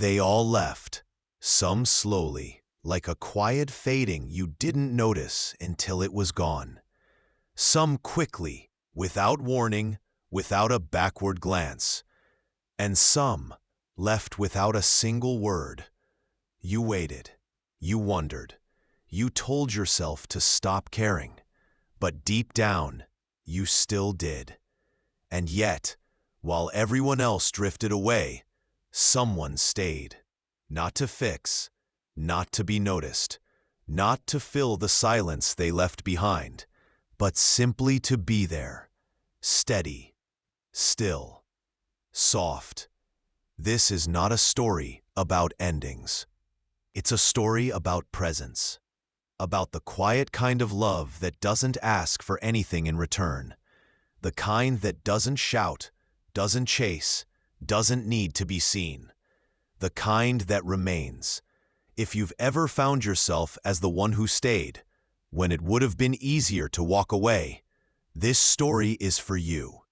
They all left, some slowly, like a quiet fading you didn't notice until it was gone. Some quickly, without warning, without a backward glance. And some left without a single word. You waited. You wondered. You told yourself to stop caring. But deep down, you still did. And yet, while everyone else drifted away, someone stayed. Not to fix, not to be noticed, not to fill the silence they left behind, but simply to be there, steady, still, soft. This is not a story about endings. It's a story about presence, about the quiet kind of love that doesn't ask for anything in return, the kind that doesn't shout, doesn't chase, doesn't need to be seen, the kind that remains. If you've ever found yourself as the one who stayed, when it would have been easier to walk away, this story is for you.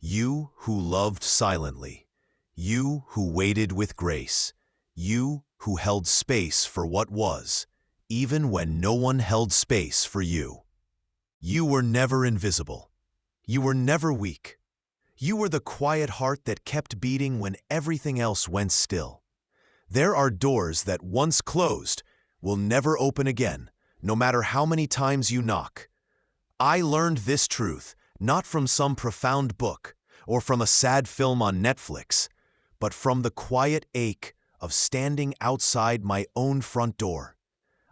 You who loved silently. You who waited with grace. You who held space for what was, even when no one held space for you. You were never invisible. You were never weak. You were the quiet heart that kept beating when everything else went still. There are doors that once closed will never open again, no matter how many times you knock. I learned this truth not from some profound book or from a sad film on Netflix, but from the quiet ache of standing outside my own front door.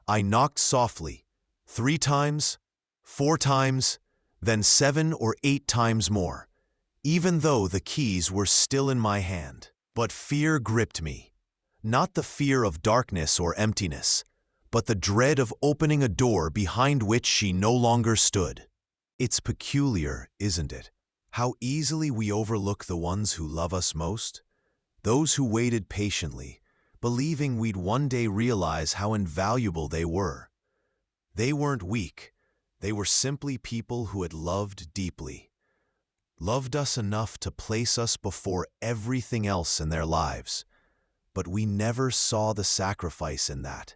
I knocked softly, 3 times, 4 times, then 7 or 8 times more, even though the keys were still in my hand. But fear gripped me. Not the fear of darkness or emptiness, but the dread of opening a door behind which she no longer stood. It's peculiar, isn't it, how easily we overlook the ones who love us most? Those who waited patiently, believing we'd one day realize how invaluable they were. They weren't weak. They were simply people who had loved deeply. Loved us enough to place us before everything else in their lives. But we never saw the sacrifice in that.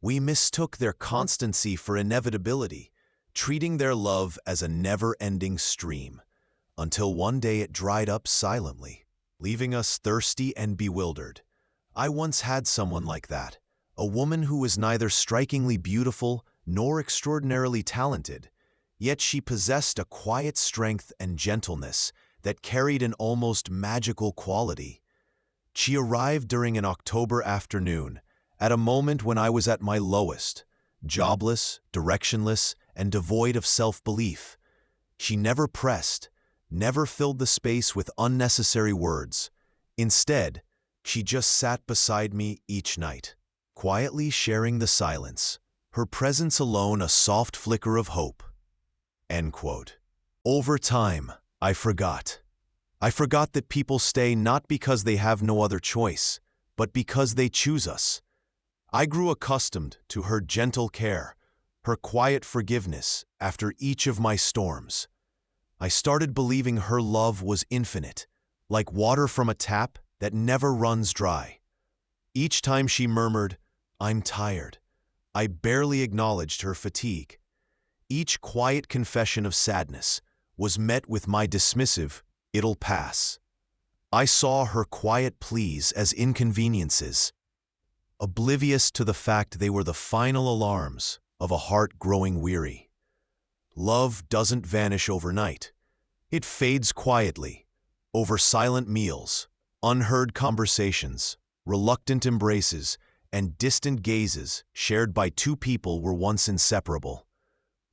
We mistook their constancy for inevitability, treating their love as a never-ending stream, until one day it dried up silently, leaving us thirsty and bewildered. I once had someone like that, a woman who was neither strikingly beautiful nor extraordinarily talented, yet she possessed a quiet strength and gentleness that carried an almost magical quality. She arrived during an October afternoon, at a moment when I was at my lowest, jobless, directionless, and devoid of self-belief. She never pressed, never filled the space with unnecessary words. Instead, she just sat beside me each night, quietly sharing the silence, her presence alone a soft flicker of hope. End quote. Over time, I forgot. I forgot that people stay not because they have no other choice, but because they choose us. I grew accustomed to her gentle care, her quiet forgiveness after each of my storms. I started believing her love was infinite, like water from a tap that never runs dry. Each time she murmured, "I'm tired," I barely acknowledged her fatigue. Each quiet confession of sadness was met with my dismissive, "It'll pass." I saw her quiet pleas as inconveniences, oblivious to the fact they were the final alarms of a heart growing weary. Love doesn't vanish overnight. It fades quietly, over silent meals, unheard conversations, reluctant embraces, and distant gazes shared by 2 people were once inseparable.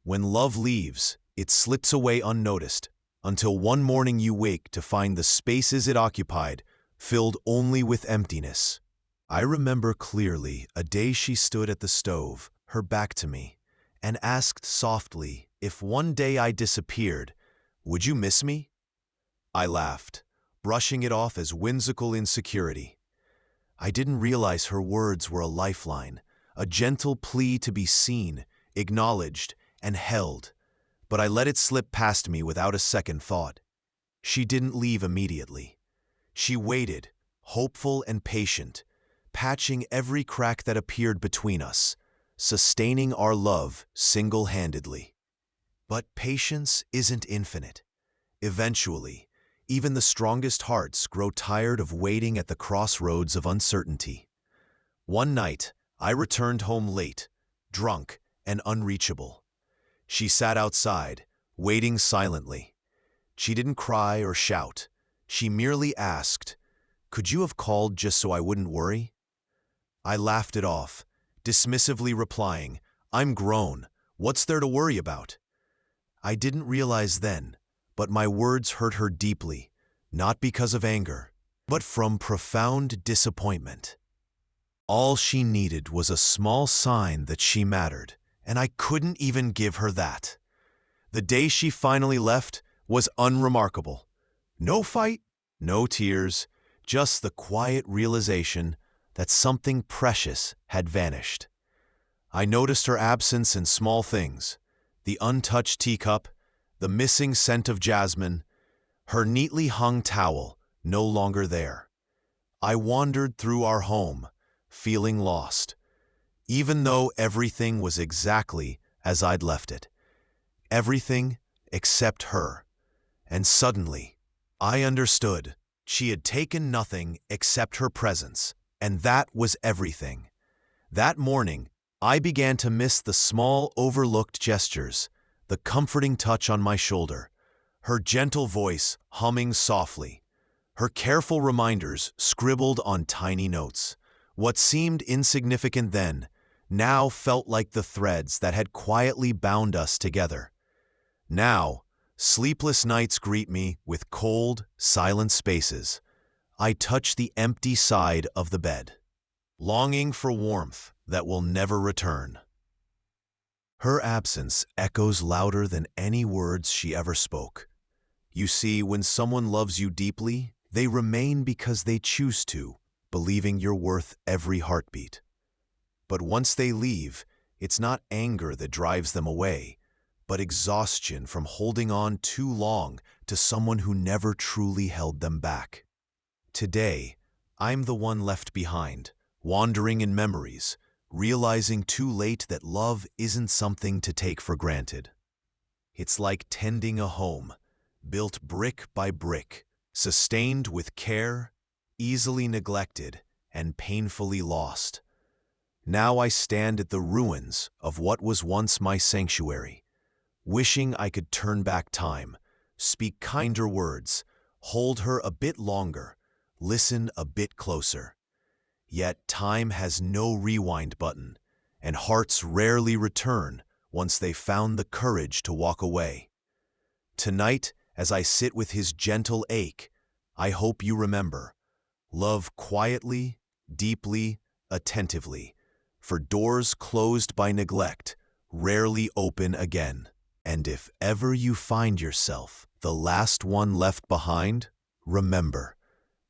When love leaves, it slips away unnoticed, until one morning you wake to find the spaces it occupied filled only with emptiness. I remember clearly a day she stood at the stove, her back to me, and asked softly if one day I disappeared, "Would you miss me?" I laughed, brushing it off as whimsical insecurity. I didn't realize her words were a lifeline, a gentle plea to be seen, acknowledged, and held, but I let it slip past me without a second thought. She didn't leave immediately. She waited, hopeful and patient, patching every crack that appeared between us, sustaining our love single-handedly. But patience isn't infinite. Eventually, even the strongest hearts grow tired of waiting at the crossroads of uncertainty. One night, I returned home late, drunk and unreachable. She sat outside, waiting silently. She didn't cry or shout. She merely asked, "Could you have called just so I wouldn't worry?" I laughed it off, dismissively replying, "I'm grown. What's there to worry about?" I didn't realize then, but my words hurt her deeply, not because of anger, but from profound disappointment. All she needed was a small sign that she mattered, and I couldn't even give her that. The day she finally left was unremarkable. No fight, no tears, just the quiet realization that something precious had vanished. I noticed her absence in small things: the untouched teacup, the missing scent of jasmine, her neatly hung towel no longer there. I wandered through our home, feeling lost, even though everything was exactly as I'd left it. Everything except her. And suddenly, I understood. She had taken nothing except her presence, and that was everything. That morning, I began to miss the small, overlooked gestures, the comforting touch on my shoulder, her gentle voice humming softly, her careful reminders scribbled on tiny notes. What seemed insignificant then now felt like the threads that had quietly bound us together. Now, sleepless nights greet me with cold, silent spaces. I touch the empty side of the bed, longing for warmth that will never return. Her absence echoes louder than any words she ever spoke. You see, when someone loves you deeply, they remain because they choose to, believing you're worth every heartbeat. But once they leave, it's not anger that drives them away, but exhaustion from holding on too long to someone who never truly held them back. Today, I'm the one left behind, wandering in memories, realizing too late that love isn't something to take for granted. It's like tending a home, built brick by brick, sustained with care, easily neglected, and painfully lost. Now I stand at the ruins of what was once my sanctuary, wishing I could turn back time, speak kinder words, hold her a bit longer, listen a bit closer. Yet time has no rewind button, and hearts rarely return once they found the courage to walk away. Tonight, as I sit with his gentle ache, I hope you remember: love quietly, deeply, attentively, for doors closed by neglect rarely open again. And if ever you find yourself the last one left behind, remember: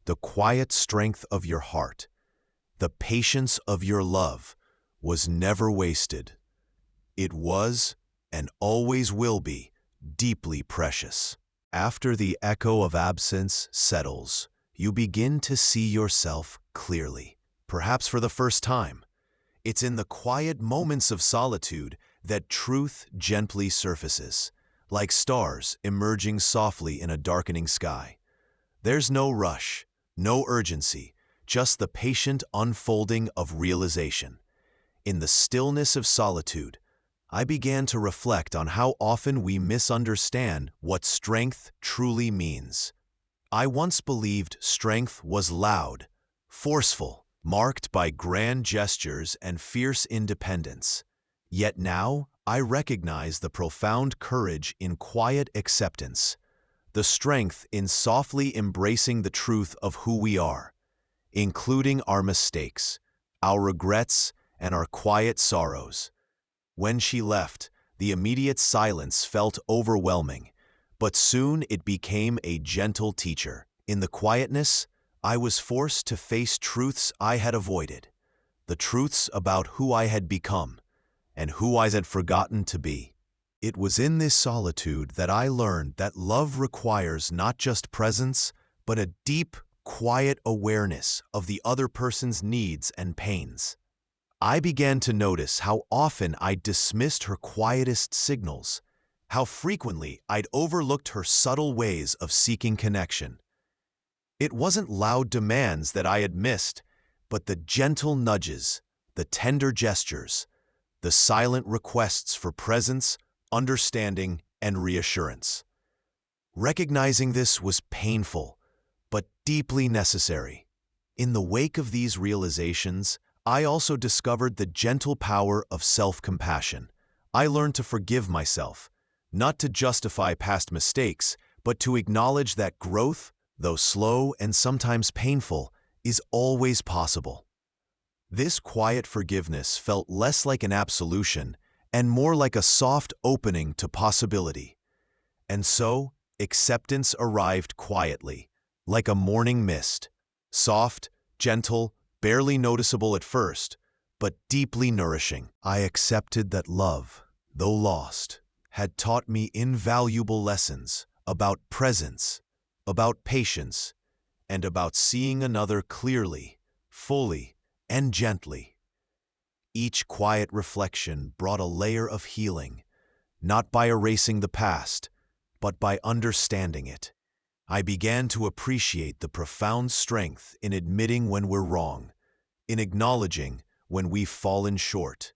the quiet strength of your heart, the patience of your love was never wasted. It was, and always will be, deeply precious. After the echo of absence settles, you begin to see yourself clearly, perhaps for the first time. It's in the quiet moments of solitude that truth gently surfaces, like stars emerging softly in a darkening sky. There's no rush, no urgency, just the patient unfolding of realization. In the stillness of solitude, I began to reflect on how often we misunderstand what strength truly means. I once believed strength was loud, forceful, marked by grand gestures and fierce independence. Yet now, I recognize the profound courage in quiet acceptance, the strength in softly embracing the truth of who we are, including our mistakes, our regrets, and our quiet sorrows. When she left, the immediate silence felt overwhelming, but soon it became a gentle teacher. In the quietness, I was forced to face truths I had avoided, the truths about who I had become and who I had forgotten to be. It was in this solitude that I learned that love requires not just presence, but a deep, quiet awareness of the other person's needs and pains. I began to notice how often I dismissed her quietest signals, how frequently I'd overlooked her subtle ways of seeking connection. It wasn't loud demands that I had missed, but the gentle nudges, the tender gestures, the silent requests for presence, understanding, and reassurance. Recognizing this was painful, but deeply necessary. In the wake of these realizations, I also discovered the gentle power of self-compassion. I learned to forgive myself, not to justify past mistakes, but to acknowledge that growth, though slow and sometimes painful, is always possible. This quiet forgiveness felt less like an absolution and more like a soft opening to possibility. And so, acceptance arrived quietly, like a morning mist, soft, gentle, barely noticeable at first, but deeply nourishing. I accepted that love, though lost, had taught me invaluable lessons about presence, about patience, and about seeing another clearly, fully, and gently. Each quiet reflection brought a layer of healing, not by erasing the past, but by understanding it. I began to appreciate the profound strength in admitting when we're wrong, in acknowledging when we've fallen short,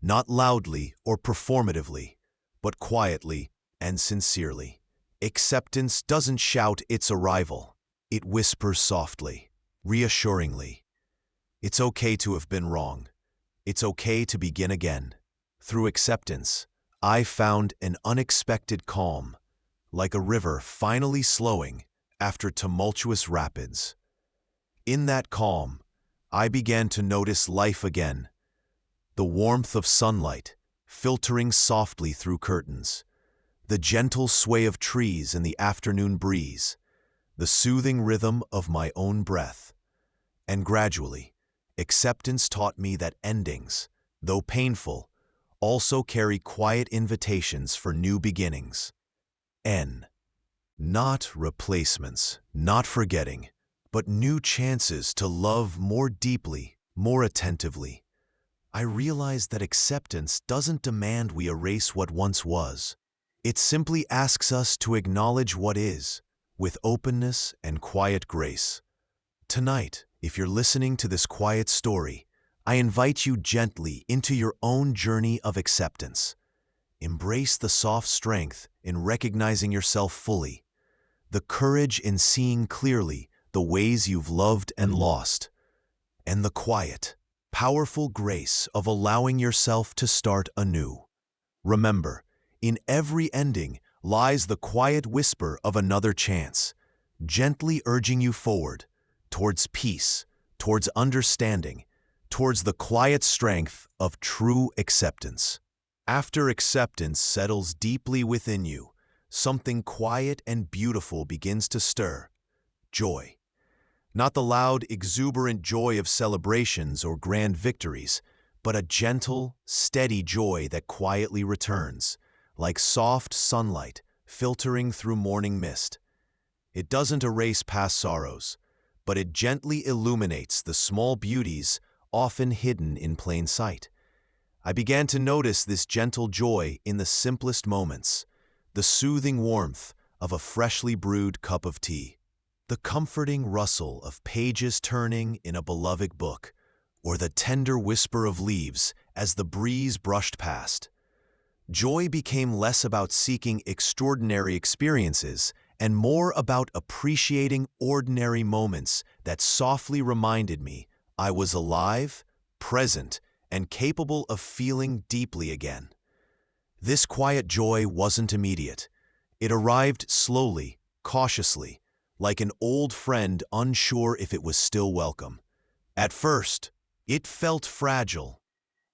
not loudly or performatively, but quietly and sincerely. Acceptance doesn't shout its arrival. It whispers softly, reassuringly. It's okay to have been wrong. It's okay to begin again. Through acceptance, I found an unexpected calm, like a river finally slowing after tumultuous rapids. In that calm, I began to notice life again, the warmth of sunlight filtering softly through curtains, the gentle sway of trees in the afternoon breeze, the soothing rhythm of my own breath. And gradually, acceptance taught me that endings, though painful, also carry quiet invitations for new beginnings. Not replacements, not forgetting, but new chances to love more deeply, more attentively. I realized that acceptance doesn't demand we erase what once was. It simply asks us to acknowledge what is, with openness and quiet grace. Tonight, if you're listening to this quiet story, I invite you gently into your own journey of acceptance. Embrace the soft strength in recognizing yourself fully, the courage in seeing clearly the ways you've loved and lost, and the quiet, powerful grace of allowing yourself to start anew. Remember, in every ending lies the quiet whisper of another chance, gently urging you forward, towards peace, towards understanding, towards the quiet strength of true acceptance. After acceptance settles deeply within you, something quiet and beautiful begins to stir. Joy. Not the loud, exuberant joy of celebrations or grand victories, but a gentle, steady joy that quietly returns, like soft sunlight filtering through morning mist. It doesn't erase past sorrows, but it gently illuminates the small beauties often hidden in plain sight. I began to notice this gentle joy in the simplest moments, the soothing warmth of a freshly brewed cup of tea, the comforting rustle of pages turning in a beloved book, or the tender whisper of leaves as the breeze brushed past. Joy became less about seeking extraordinary experiences and more about appreciating ordinary moments that softly reminded me I was alive, present, and capable of feeling deeply again. This quiet joy wasn't immediate. It arrived slowly, cautiously, like an old friend unsure if it was still welcome. At first, it felt fragile,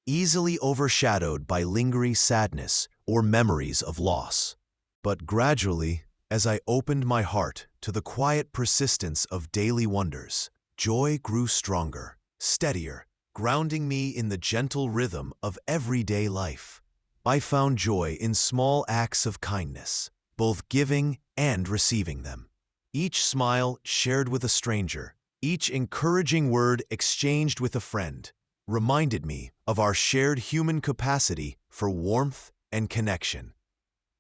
easily overshadowed by lingering sadness or memories of loss. But gradually, as I opened my heart to the quiet persistence of daily wonders, joy grew stronger, steadier, grounding me in the gentle rhythm of everyday life. I found joy in small acts of kindness, both giving and receiving them. Each smile shared with a stranger, each encouraging word exchanged with a friend, reminded me of our shared human capacity for warmth and connection.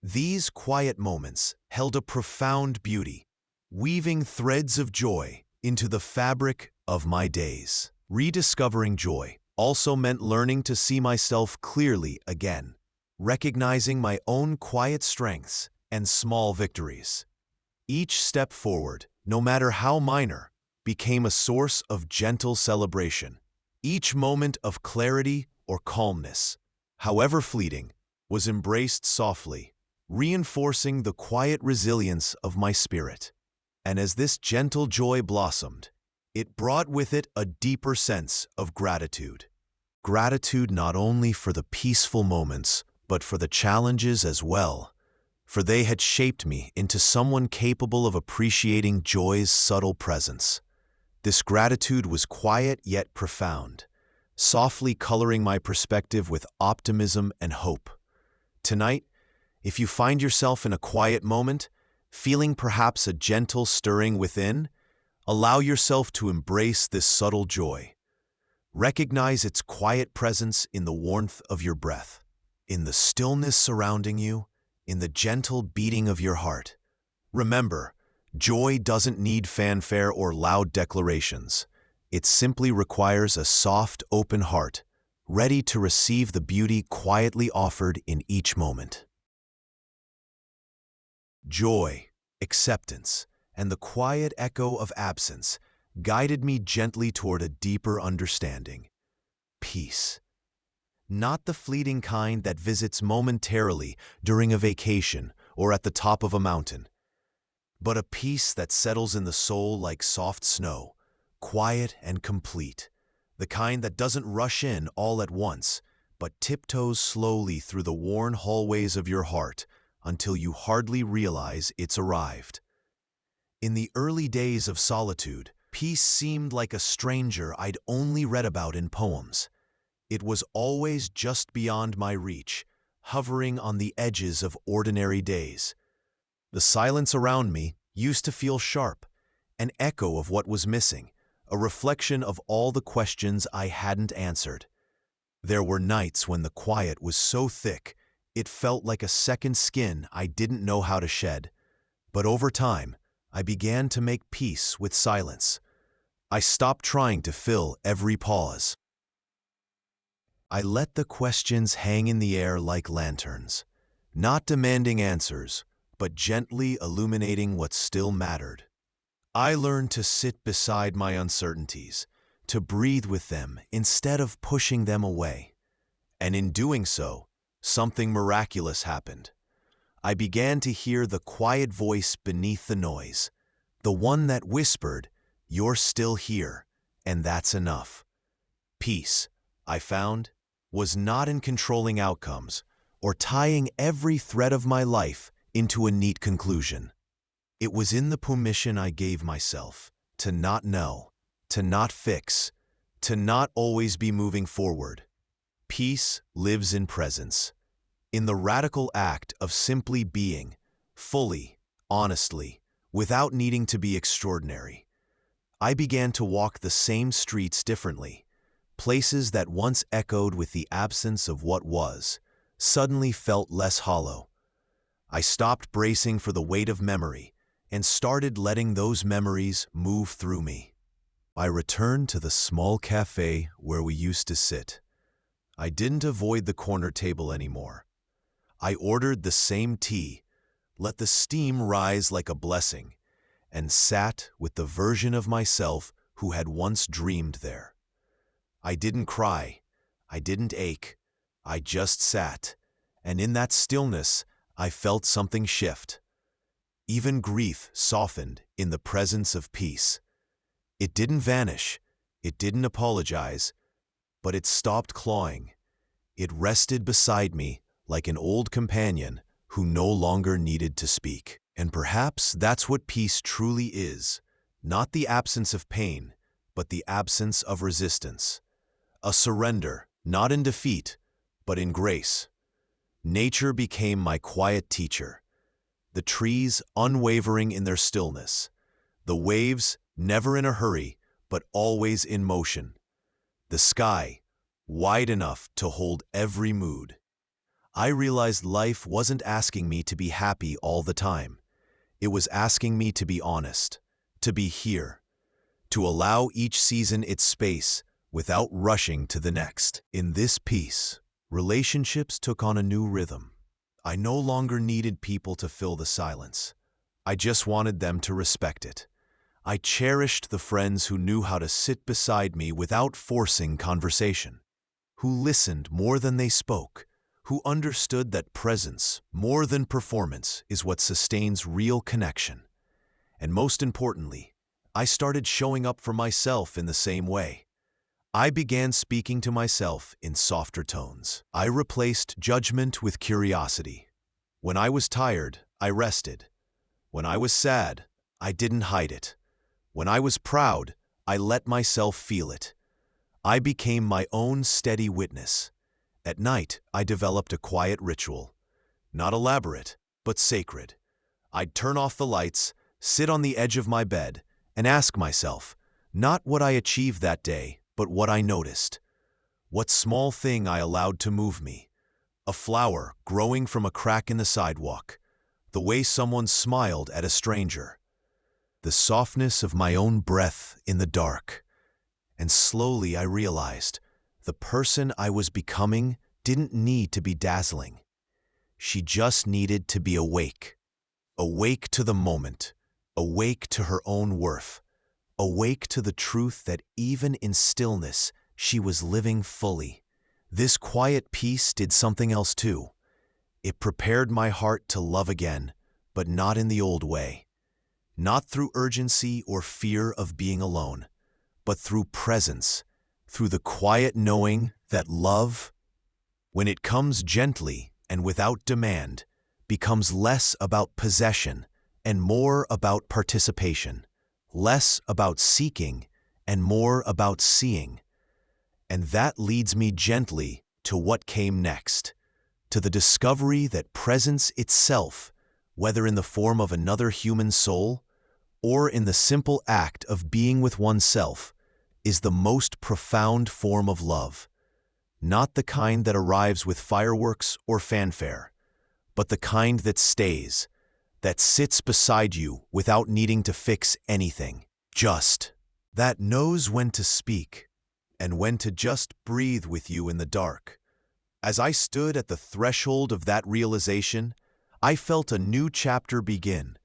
These quiet moments held a profound beauty, weaving threads of joy into the fabric of my days. Rediscovering joy also meant learning to see myself clearly again, recognizing my own quiet strengths and small victories. Each step forward, no matter how minor, became a source of gentle celebration. Each moment of clarity or calmness, however fleeting, was embraced softly, reinforcing the quiet resilience of my spirit. And as this gentle joy blossomed, it brought with it a deeper sense of gratitude. Gratitude not only for the peaceful moments, but for the challenges as well, for they had shaped me into someone capable of appreciating joy's subtle presence. This gratitude was quiet yet profound, softly coloring my perspective with optimism and hope. Tonight, if you find yourself in a quiet moment, feeling perhaps a gentle stirring within, allow yourself to embrace this subtle joy. Recognize its quiet presence in the warmth of your breath, in the stillness surrounding you, in the gentle beating of your heart. Remember, joy doesn't need fanfare or loud declarations. It simply requires a soft, open heart, ready to receive the beauty quietly offered in each moment. Joy, acceptance, and the quiet echo of absence guided me gently toward a deeper understanding. Peace. Not the fleeting kind that visits momentarily during a vacation or at the top of a mountain, but a peace that settles in the soul like soft snow, quiet and complete, the kind that doesn't rush in all at once, but tiptoes slowly through the worn hallways of your heart until you hardly realize it's arrived. In the early days of solitude, peace seemed like a stranger I'd only read about in poems. It was always just beyond my reach, hovering on the edges of ordinary days. The silence around me used to feel sharp, an echo of what was missing, a reflection of all the questions I hadn't answered. There were nights when the quiet was so thick, it felt like a second skin I didn't know how to shed. But over time, I began to make peace with silence. I stopped trying to fill every pause. I let the questions hang in the air like lanterns, not demanding answers, but gently illuminating what still mattered. I learned to sit beside my uncertainties, to breathe with them instead of pushing them away. And in doing so, something miraculous happened. I began to hear the quiet voice beneath the noise, the one that whispered, "You're still here, and that's enough." Peace, I found, was not in controlling outcomes or tying every thread of my life into a neat conclusion. It was in the permission I gave myself to not know, to not fix, to not always be moving forward. Peace lives in presence, in the radical act of simply being, fully, honestly, without needing to be extraordinary. I began to walk the same streets differently. Places that once echoed with the absence of what was, suddenly felt less hollow. I stopped bracing for the weight of memory and started letting those memories move through me. I returned to the small cafe where we used to sit. I didn't avoid the corner table anymore. I ordered the same tea, let the steam rise like a blessing, and sat with the version of myself who had once dreamed there. I didn't cry, I didn't ache, I just sat, and in that stillness I felt something shift. Even grief softened in the presence of peace. It didn't vanish, it didn't apologize, but it stopped clawing. It rested beside me like an old companion who no longer needed to speak. And perhaps that's what peace truly is, not the absence of pain, but the absence of resistance. A surrender, not in defeat, but in grace. Nature became my quiet teacher, the trees unwavering in their stillness, The waves, never in a hurry, but always in motion. The sky, wide enough to hold every mood. I realized life wasn't asking me to be happy all the time. It was asking me to be honest, to be here, to allow each season its space without rushing to the next. In this piece, relationships took on a new rhythm. I no longer needed people to fill the silence. I just wanted them to respect it. I cherished the friends who knew how to sit beside me without forcing conversation, who listened more than they spoke, who understood that presence, more than performance, is what sustains real connection. And most importantly, I started showing up for myself in the same way. I began speaking to myself in softer tones. I replaced judgment with curiosity. When I was tired, I rested. When I was sad, I didn't hide it. When I was proud, I let myself feel it. I became my own steady witness. At night, I developed a quiet ritual. Not elaborate, but sacred. I'd turn off the lights, sit on the edge of my bed, and ask myself, not what I achieved that day, but what I noticed. What small thing I allowed to move me. A flower growing from a crack in the sidewalk. The way someone smiled at a stranger. The softness of my own breath in the dark. And slowly I realized, the person I was becoming didn't need to be dazzling. She just needed to be awake. Awake to the moment. Awake to her own worth. Awake to the truth that even in stillness, she was living fully. This quiet peace did something else too. It prepared my heart to love again, but not in the old way. Not through urgency or fear of being alone, but through presence, through the quiet knowing that love, when it comes gently and without demand, becomes less about possession and more about participation, less about seeking and more about seeing. And that leads me gently to what came next, to the discovery that presence itself, whether in the form of another human soul or in the simple act of being with oneself, is the most profound form of love. Not the kind that arrives with fireworks or fanfare, but the kind that stays, that sits beside you without needing to fix anything. Just, that knows when to speak and when to just breathe with you in the dark. As I stood at the threshold of that realization, I felt a new chapter begin.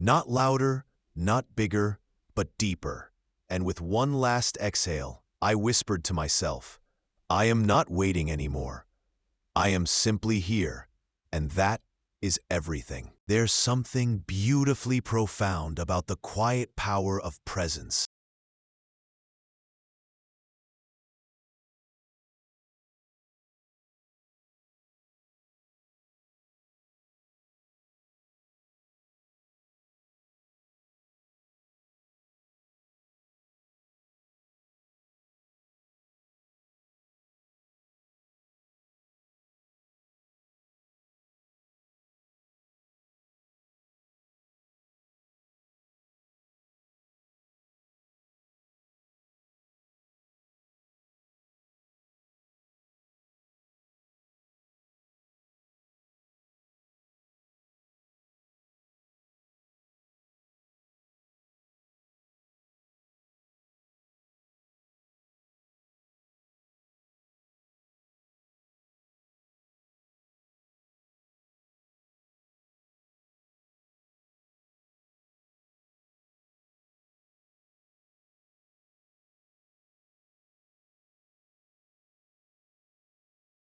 Not louder, not bigger, but deeper. And with one last exhale, I whispered to myself, I am not waiting anymore. I am simply here, and that is everything. There's something beautifully profound about the quiet power of presence.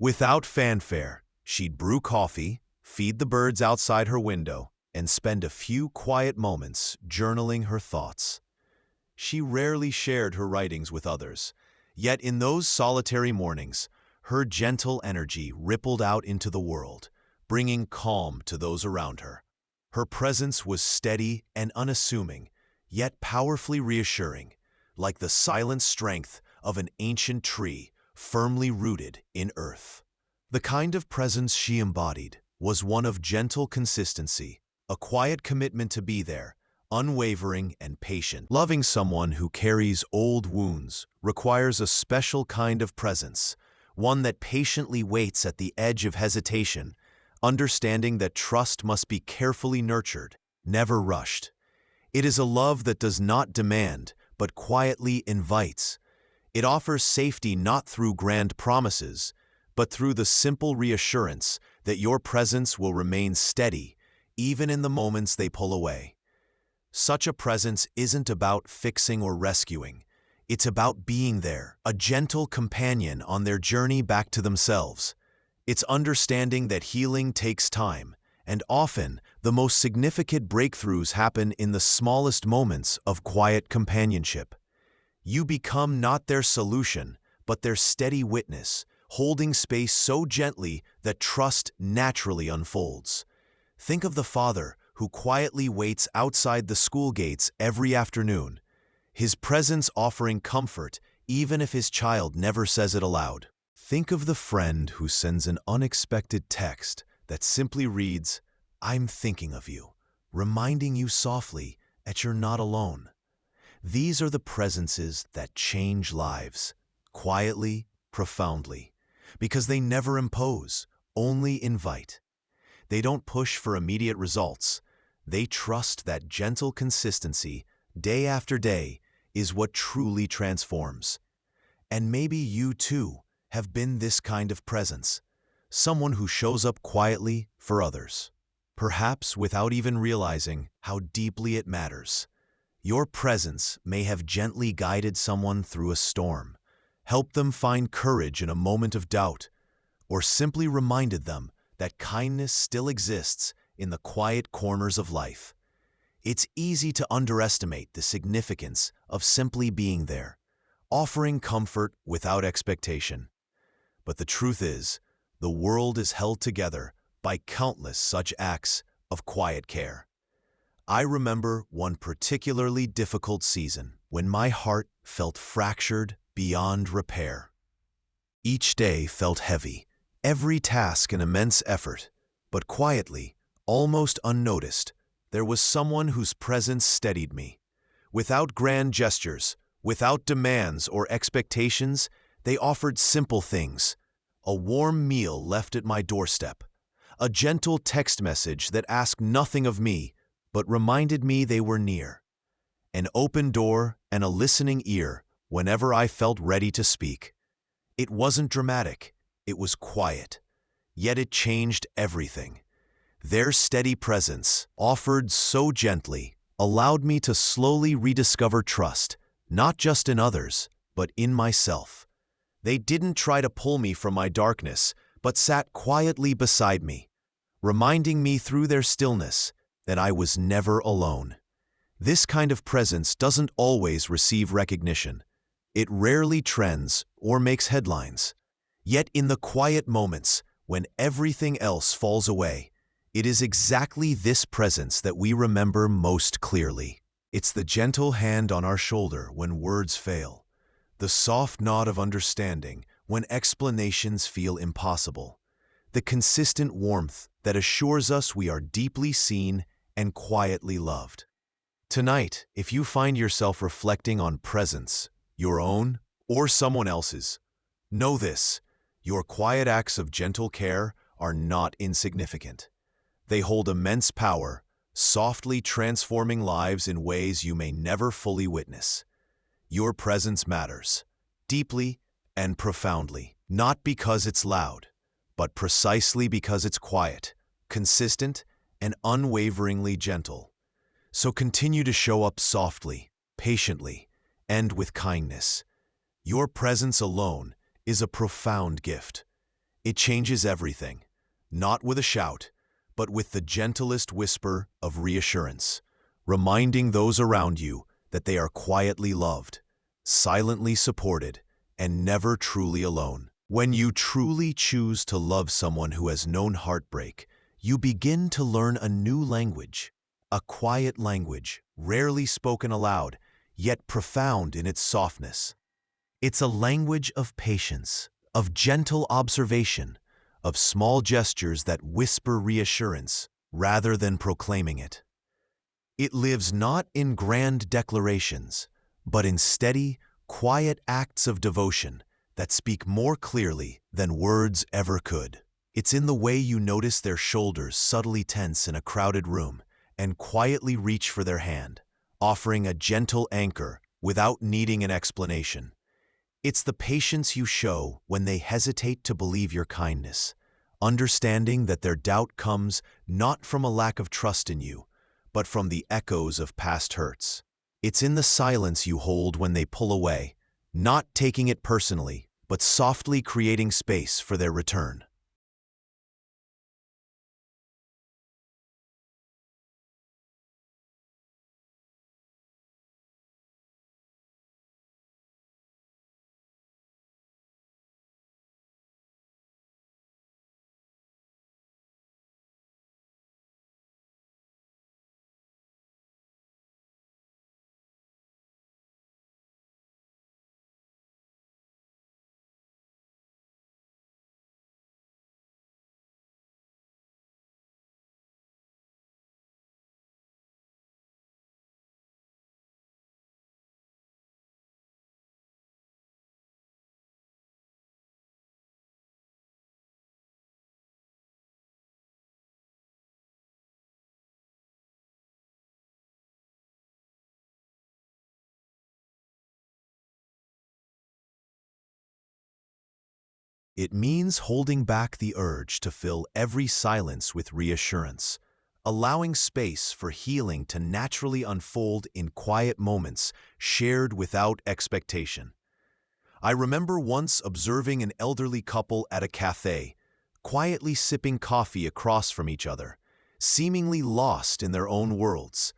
Without fanfare, she'd brew coffee, feed the birds outside her window, and spend a few quiet moments journaling her thoughts. She rarely shared her writings with others, yet in those solitary mornings, her gentle energy rippled out into the world, bringing calm to those around her. Her presence was steady and unassuming, yet powerfully reassuring, like the silent strength of an ancient tree firmly rooted in earth. The kind of presence she embodied was one of gentle consistency, a quiet commitment to be there, unwavering, and patient. Loving someone who carries old wounds requires a special kind of presence, one that patiently waits at the edge of hesitation, understanding that trust must be carefully nurtured, never rushed. It is a love that does not demand, but quietly invites. It offers safety not through grand promises, but through the simple reassurance that your presence will remain steady, even in the moments they pull away. Such a presence isn't about fixing or rescuing. It's about being there, a gentle companion on their journey back to themselves. It's understanding that healing takes time, and often the most significant breakthroughs happen in the smallest moments of quiet companionship. You become not their solution, but their steady witness, holding space so gently that trust naturally unfolds. Think of the father who quietly waits outside the school gates every afternoon, his presence offering comfort even if his child never says it aloud. Think of the friend who sends an unexpected text that simply reads, "I'm thinking of you," reminding you softly that you're not alone. These are the presences that change lives, quietly, profoundly, because they never impose, only invite. They don't push for immediate results. They trust that gentle consistency, day after day, is what truly transforms. And maybe you too have been this kind of presence, someone who shows up quietly for others, perhaps without even realizing how deeply it matters. Your presence may have gently guided someone through a storm, helped them find courage in a moment of doubt, or simply reminded them that kindness still exists in the quiet corners of life. It's easy to underestimate the significance of simply being there, offering comfort without expectation. But the truth is, the world is held together by countless such acts of quiet care. I remember one particularly difficult season when my heart felt fractured beyond repair. Each day felt heavy, every task an immense effort, but quietly, almost unnoticed, there was someone whose presence steadied me. Without grand gestures, without demands or expectations, they offered simple things: a warm meal left at my doorstep, a gentle text message that asked nothing of me but reminded me they were near, an open door and a listening ear whenever I felt ready to speak. It wasn't dramatic, it was quiet, yet it changed everything. Their steady presence, offered so gently, allowed me to slowly rediscover trust, not just in others, but in myself. They didn't try to pull me from my darkness, but sat quietly beside me, reminding me through their stillness that I was never alone. This kind of presence doesn't always receive recognition. It rarely trends or makes headlines. Yet in the quiet moments, when everything else falls away, it is exactly this presence that we remember most clearly. It's the gentle hand on our shoulder when words fail, the soft nod of understanding when explanations feel impossible, the consistent warmth that assures us we are deeply seen and quietly loved. Tonight, if you find yourself reflecting on presence, your own or someone else's, know this: your quiet acts of gentle care are not insignificant. They hold immense power, softly transforming lives in ways you may never fully witness. Your presence matters, deeply and profoundly, not because it's loud, but precisely because it's quiet, consistent, and unwaveringly gentle. So continue to show up softly, patiently, and with kindness. Your presence alone is a profound gift. It changes everything, not with a shout, but with the gentlest whisper of reassurance, reminding those around you that they are quietly loved, silently supported, and never truly alone. When you truly choose to love someone who has known heartbreak, you begin to learn a new language, a quiet language, rarely spoken aloud, yet profound in its softness. It's a language of patience, of gentle observation, of small gestures that whisper reassurance rather than proclaiming it. It lives not in grand declarations, but in steady, quiet acts of devotion that speak more clearly than words ever could. It's in the way you notice their shoulders subtly tense in a crowded room and quietly reach for their hand, offering a gentle anchor without needing an explanation. It's the patience you show when they hesitate to believe your kindness, understanding that their doubt comes not from a lack of trust in you, but from the echoes of past hurts. It's in the silence you hold when they pull away, not taking it personally, but softly creating space for their return. It means holding back the urge to fill every silence with reassurance, allowing space for healing to naturally unfold in quiet moments shared without expectation. I remember once observing an elderly couple at a cafe, quietly sipping coffee across from each other, seemingly lost in their own worlds.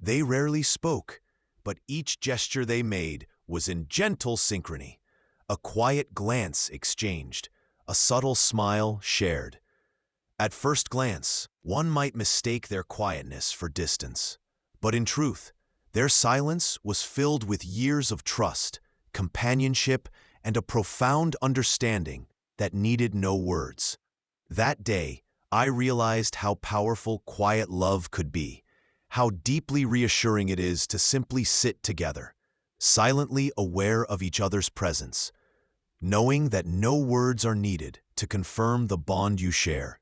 They rarely spoke, but each gesture they made was in gentle synchrony. A quiet glance exchanged, a subtle smile shared. At first glance, one might mistake their quietness for distance. But in truth, their silence was filled with years of trust, companionship, and a profound understanding that needed no words. That day, I realized how powerful quiet love could be, how deeply reassuring it is to simply sit together, silently aware of each other's presence, knowing that no words are needed to confirm the bond you share.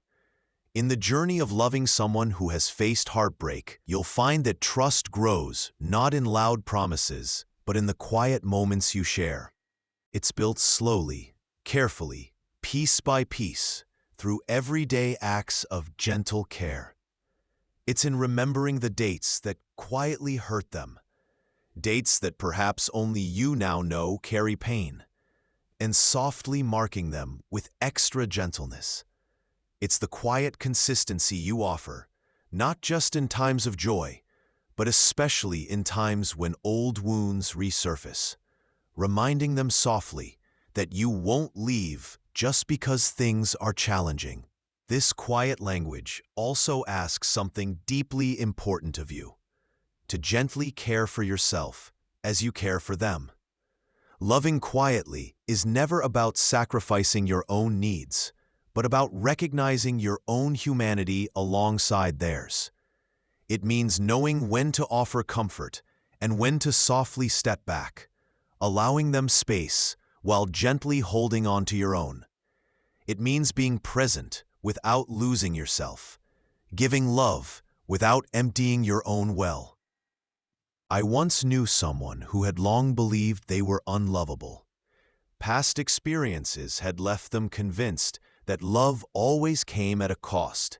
In the journey of loving someone who has faced heartbreak, you'll find that trust grows not in loud promises, but in the quiet moments you share. It's built slowly, carefully, piece by piece, through everyday acts of gentle care. It's in remembering the dates that quietly hurt them, dates that perhaps only you now know carry pain, and softly marking them with extra gentleness. It's the quiet consistency you offer, not just in times of joy, but especially in times when old wounds resurface, reminding them softly that you won't leave just because things are challenging. This quiet language also asks something deeply important of you: to gently care for yourself as you care for them. Loving quietly is never about sacrificing your own needs, but about recognizing your own humanity alongside theirs. It means knowing when to offer comfort and when to softly step back, allowing them space while gently holding on to your own. It means being present without losing yourself, giving love without emptying your own well. I once knew someone who had long believed they were unlovable. Past experiences had left them convinced that love always came at a cost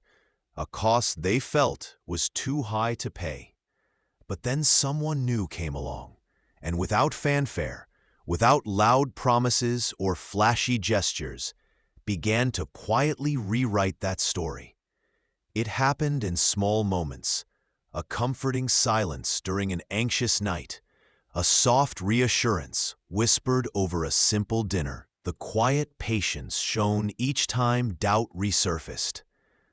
they felt was too high to pay. But then someone new came along, and without fanfare, without loud promises or flashy gestures, began to quietly rewrite that story. It happened in small moments: a comforting silence during an anxious night, a soft reassurance whispered over a simple dinner, the quiet patience shown each time doubt resurfaced.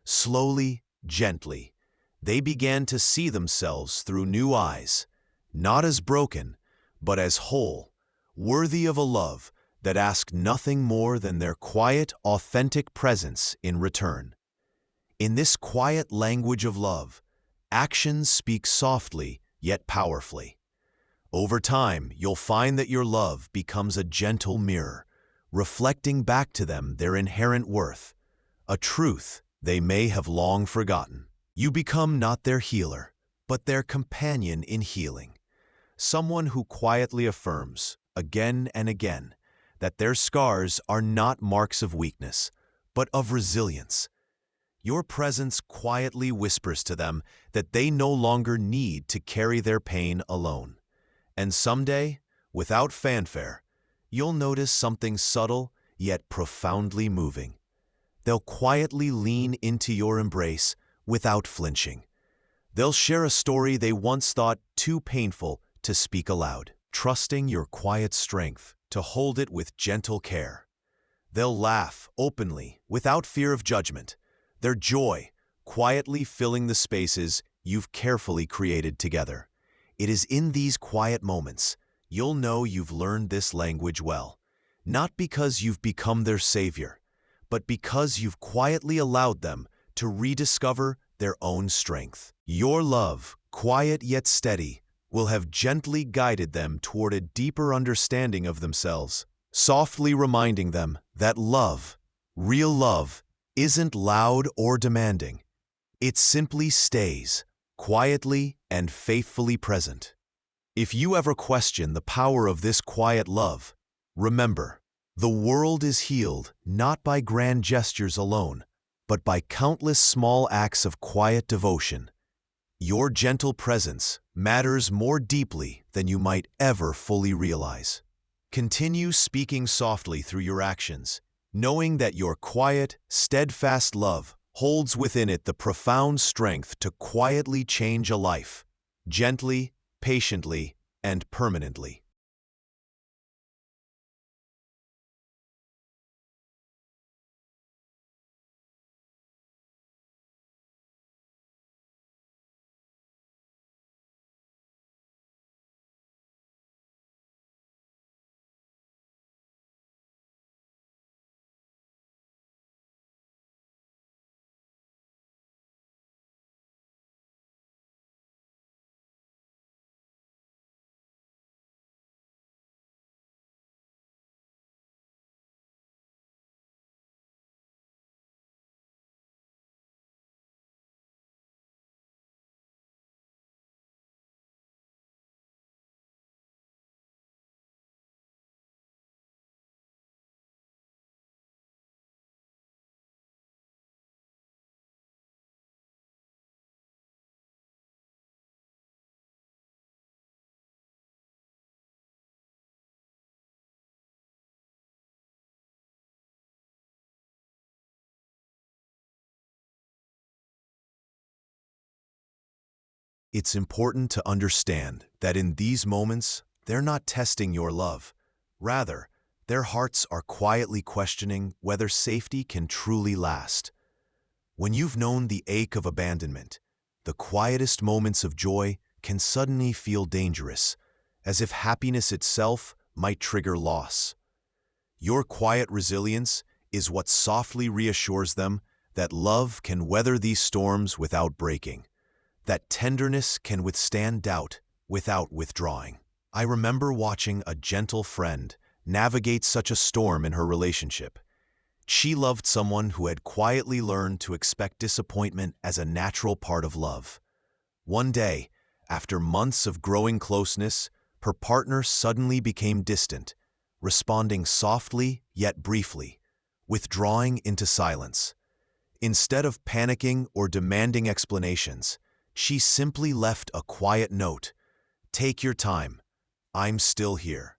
Slowly, gently, they began to see themselves through new eyes, not as broken, but as whole, worthy of a love that asked nothing more than their quiet, authentic presence in return. In this quiet language of love, Actions speak softly, yet powerfully. Over time, you'll find that your love becomes a gentle mirror, reflecting back to them their inherent worth, a truth they may have long forgotten. You become not their healer, but their companion in healing, someone who quietly affirms, again and again, that their scars are not marks of weakness, but of resilience. Your presence quietly whispers to them that they no longer need to carry their pain alone. And someday, without fanfare, you'll notice something subtle yet profoundly moving. They'll quietly lean into your embrace without flinching. They'll share a story they once thought too painful to speak aloud, trusting your quiet strength to hold it with gentle care. They'll laugh openly, without fear of judgment, their joy quietly filling the spaces you've carefully created together. It is in these quiet moments you'll know you've learned this language well, not because you've become their savior, but because you've quietly allowed them to rediscover their own strength. Your love, quiet yet steady, will have gently guided them toward a deeper understanding of themselves, softly reminding them that love, real love, isn't loud or demanding. It simply stays, quietly and faithfully present. If you ever question the power of this quiet love, remember, the world is healed not by grand gestures alone, but by countless small acts of quiet devotion. Your gentle presence matters more deeply than you might ever fully realize. Continue speaking softly through your actions, knowing that your quiet, steadfast love holds within it the profound strength to quietly change a life, gently, patiently, and permanently. It's important to understand that in these moments, they're not testing your love. Rather, their hearts are quietly questioning whether safety can truly last. When you've known the ache of abandonment, the quietest moments of joy can suddenly feel dangerous, as if happiness itself might trigger loss. Your quiet resilience is what softly reassures them that love can weather these storms without breaking, that tenderness can withstand doubt without withdrawing. I remember watching a gentle friend navigate such a storm in her relationship. She loved someone who had quietly learned to expect disappointment as a natural part of love. One day, after months of growing closeness, her partner suddenly became distant, responding softly yet briefly, withdrawing into silence. Instead of panicking or demanding explanations, she simply left a quiet note. "Take your time. I'm still here."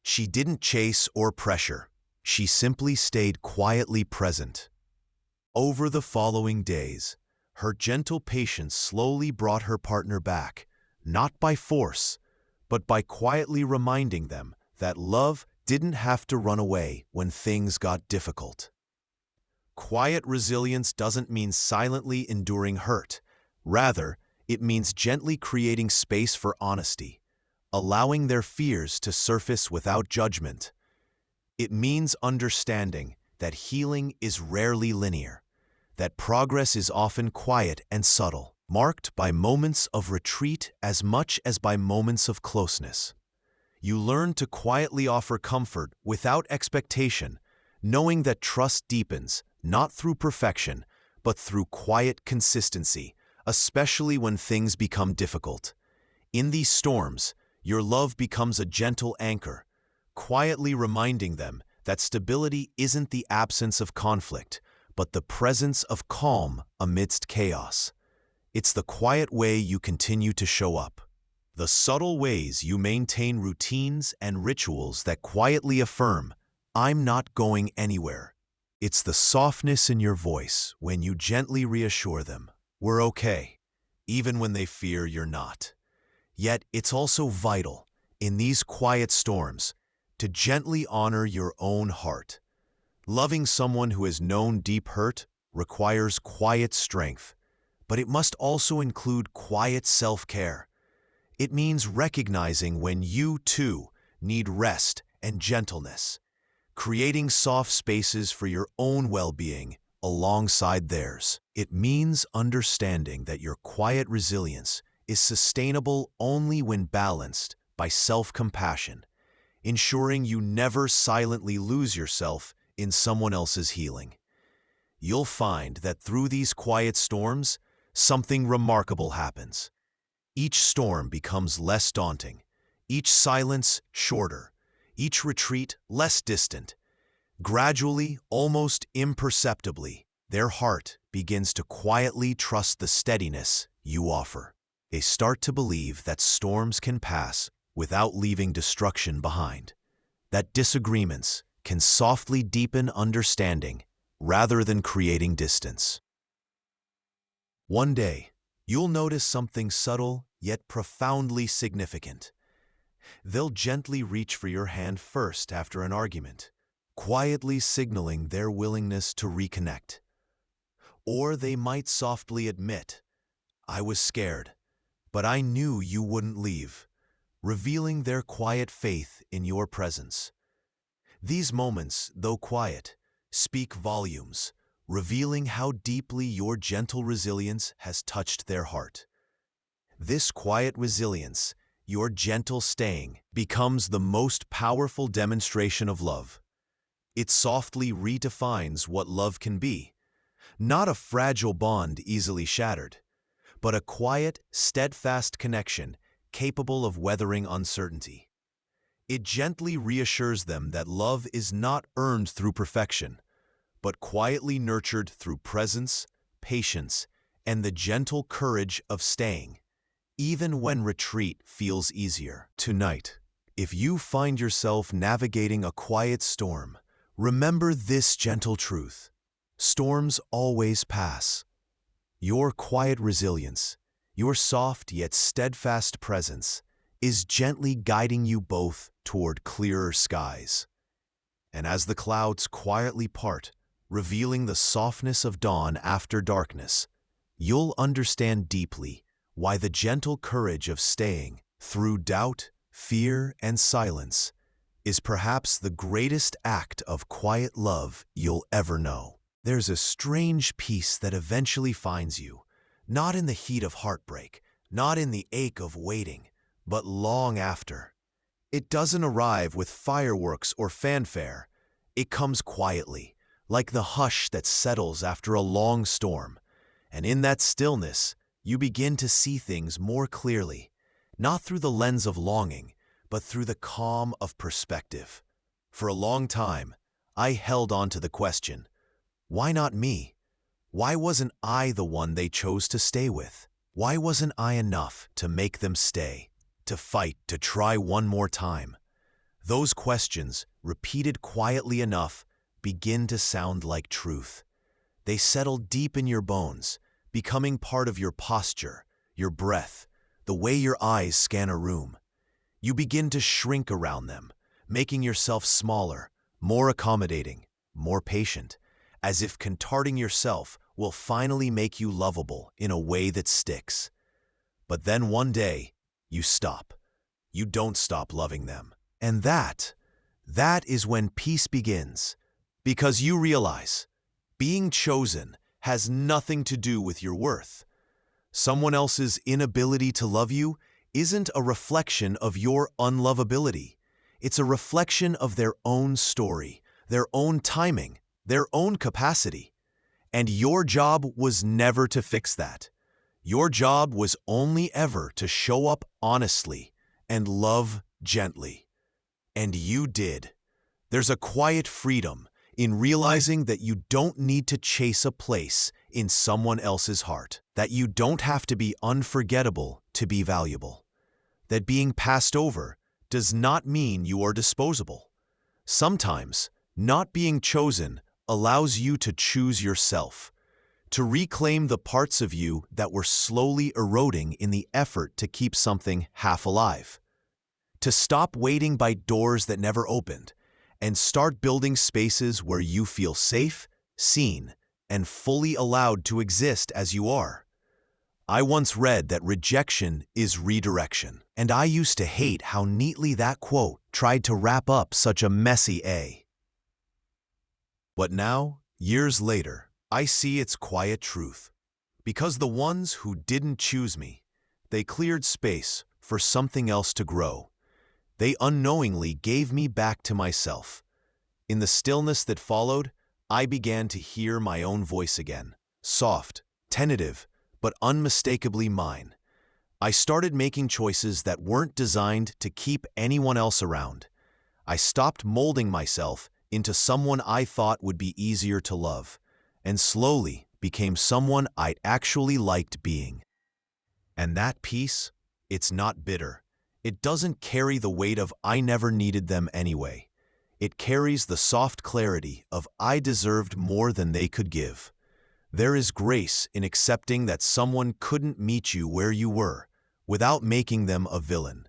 She didn't chase or pressure. She simply stayed quietly present. Over the following days, her gentle patience slowly brought her partner back, not by force, but by quietly reminding them that love didn't have to run away when things got difficult. Quiet resilience doesn't mean silently enduring hurt. Rather, it means gently creating space for honesty, allowing their fears to surface without judgment. It means understanding that healing is rarely linear, that progress is often quiet and subtle, marked by moments of retreat as much as by moments of closeness. You learn to quietly offer comfort without expectation, knowing that trust deepens, not through perfection, but through quiet consistency, especially when things become difficult. In these storms, your love becomes a gentle anchor, quietly reminding them that stability isn't the absence of conflict, but the presence of calm amidst chaos. It's the quiet way you continue to show up, the subtle ways you maintain routines and rituals that quietly affirm, "I'm not going anywhere." It's the softness in your voice when you gently reassure them, "We're okay," even when they fear you're not. Yet it's also vital, in these quiet storms, to gently honor your own heart. Loving someone who has known deep hurt requires quiet strength, but it must also include quiet self-care. It means recognizing when you, too, need rest and gentleness, creating soft spaces for your own well-being alongside theirs. It means understanding that your quiet resilience is sustainable only when balanced by self-compassion, ensuring you never silently lose yourself in someone else's healing. You'll find that through these quiet storms, something remarkable happens. Each storm becomes less daunting, each silence shorter, each retreat less distant. Gradually, almost imperceptibly, their heart begins to quietly trust the steadiness you offer. They start to believe that storms can pass without leaving destruction behind, that disagreements can softly deepen understanding rather than creating distance. One day, you'll notice something subtle yet profoundly significant. They'll gently reach for your hand first after an argument, quietly signaling their willingness to reconnect. Or they might softly admit, "I was scared, but I knew you wouldn't leave," revealing their quiet faith in your presence. These moments, though quiet, speak volumes, revealing how deeply your gentle resilience has touched their heart. This quiet resilience, your gentle staying, becomes the most powerful demonstration of love. It softly redefines what love can be, not a fragile bond easily shattered, but a quiet, steadfast connection capable of weathering uncertainty. It gently reassures them that love is not earned through perfection, but quietly nurtured through presence, patience, and the gentle courage of staying, even when retreat feels easier. Tonight, if you find yourself navigating a quiet storm, remember this gentle truth: storms always pass. Your quiet resilience, your soft yet steadfast presence, is gently guiding you both toward clearer skies. And as the clouds quietly part, revealing the softness of dawn after darkness, you'll understand deeply why the gentle courage of staying through doubt, fear, and silence is perhaps the greatest act of quiet love you'll ever know. There's a strange peace that eventually finds you, not in the heat of heartbreak, not in the ache of waiting, but long after. It doesn't arrive with fireworks or fanfare. It comes quietly, like the hush that settles after a long storm. And in that stillness, you begin to see things more clearly, not through the lens of longing, but through the calm of perspective. For a long time, I held on to the question, why not me? Why wasn't I the one they chose to stay with? Why wasn't I enough to make them stay, to fight, to try one more time? Those questions, repeated quietly enough, begin to sound like truth. They settle deep in your bones, becoming part of your posture, your breath, the way your eyes scan a room. You begin to shrink around them, making yourself smaller, more accommodating, more patient, as if contorting yourself will finally make you lovable in a way that sticks. But then one day, you stop. You don't stop loving them. And that is when peace begins, because you realize being chosen has nothing to do with your worth. Someone else's inability to love you isn't a reflection of your unlovability. It's a reflection of their own story, their own timing, their own capacity. And your job was never to fix that. Your job was only ever to show up honestly and love gently. And you did. There's a quiet freedom in realizing that you don't need to chase a place in someone else's heart, that you don't have to be unforgettable to be valuable, that being passed over does not mean you are disposable. Sometimes, not being chosen allows you to choose yourself, to reclaim the parts of you that were slowly eroding in the effort to keep something half alive, to stop waiting by doors that never opened, and start building spaces where you feel safe, seen, and fully allowed to exist as you are. I once read that rejection is redirection, and I used to hate how neatly that quote tried to wrap up such a messy A. But now, years later, I see its quiet truth. Because the ones who didn't choose me, they cleared space for something else to grow. They unknowingly gave me back to myself. In the stillness that followed, I began to hear my own voice again, soft, tentative, but unmistakably mine. I started making choices that weren't designed to keep anyone else around. I stopped molding myself into someone I thought would be easier to love, and slowly became someone I actually liked being. And that peace, it's not bitter. It doesn't carry the weight of "I never needed them anyway." It carries the soft clarity of "I deserved more than they could give." There is grace in accepting that someone couldn't meet you where you were without making them a villain.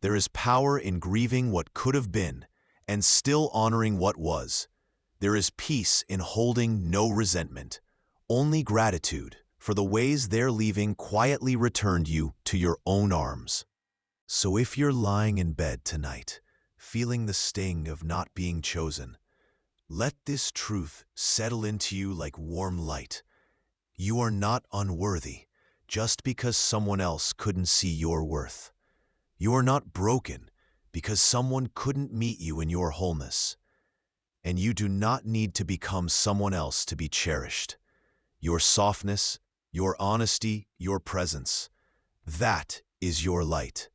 There is power in grieving what could have been and still honoring what was. There is peace in holding no resentment, only gratitude for the ways their leaving quietly returned you to your own arms. So if you're lying in bed tonight, feeling the sting of not being chosen, let this truth settle into you like warm light. You are not unworthy just because someone else couldn't see your worth. You are not broken because someone couldn't meet you in your wholeness. And you do not need to become someone else to be cherished. Your softness, your honesty, your presence, that is your light.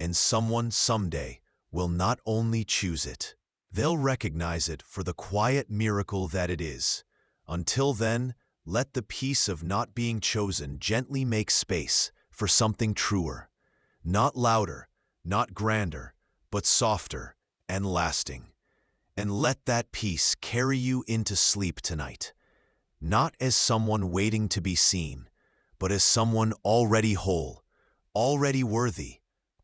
And someone someday will not only choose it, they'll recognize it for the quiet miracle that it is. Until then, let the peace of not being chosen gently make space for something truer. Not louder, not grander, but softer and lasting. And let that peace carry you into sleep tonight, not as someone waiting to be seen, but as someone already whole, already worthy,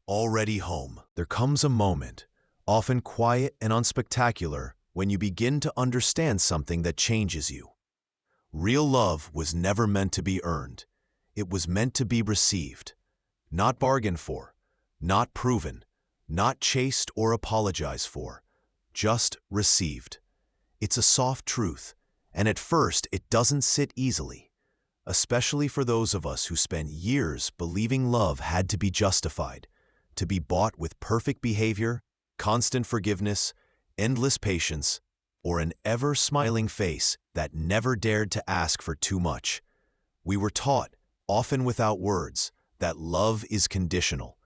already home. There comes a moment, often quiet and unspectacular, when you begin to understand something that changes you. Real love was never meant to be earned. It was meant to be received, not bargained for, not proven, not chased or apologized for, just received. It's a soft truth, and at first it doesn't sit easily, especially for those of us who spent years believing love had to be justified, to be bought with perfect behavior, constant forgiveness, endless patience, or an ever-smiling face that never dared to ask for too much. We were taught, often without words, that love is conditional,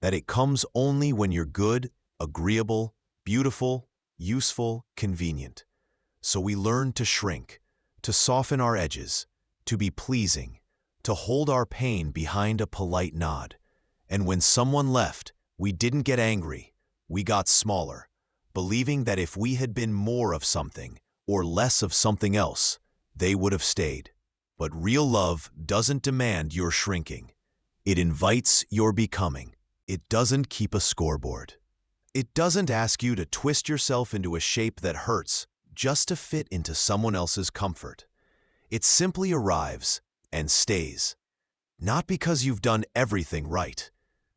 that it comes only when you're good, agreeable, beautiful, useful, convenient. So we learned to shrink, to soften our edges, to be pleasing, to hold our pain behind a polite nod. And when someone left, we didn't get angry, we got smaller, believing that if we had been more of something or less of something else, they would have stayed. But real love doesn't demand your shrinking. It invites your becoming. It doesn't keep a scoreboard. It doesn't ask you to twist yourself into a shape that hurts just to fit into someone else's comfort. It simply arrives and stays. Not because you've done everything right,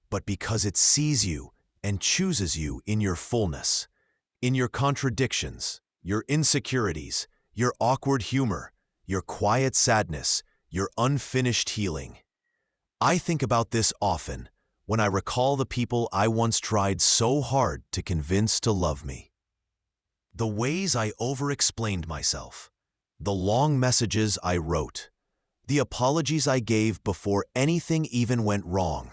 but because it sees you and chooses you in your fullness, in your contradictions, your insecurities, your awkward humor, your quiet sadness, your unfinished healing. I think about this often when I recall the people I once tried so hard to convince to love me. The ways I over-explained myself, the long messages I wrote, the apologies I gave before anything even went wrong,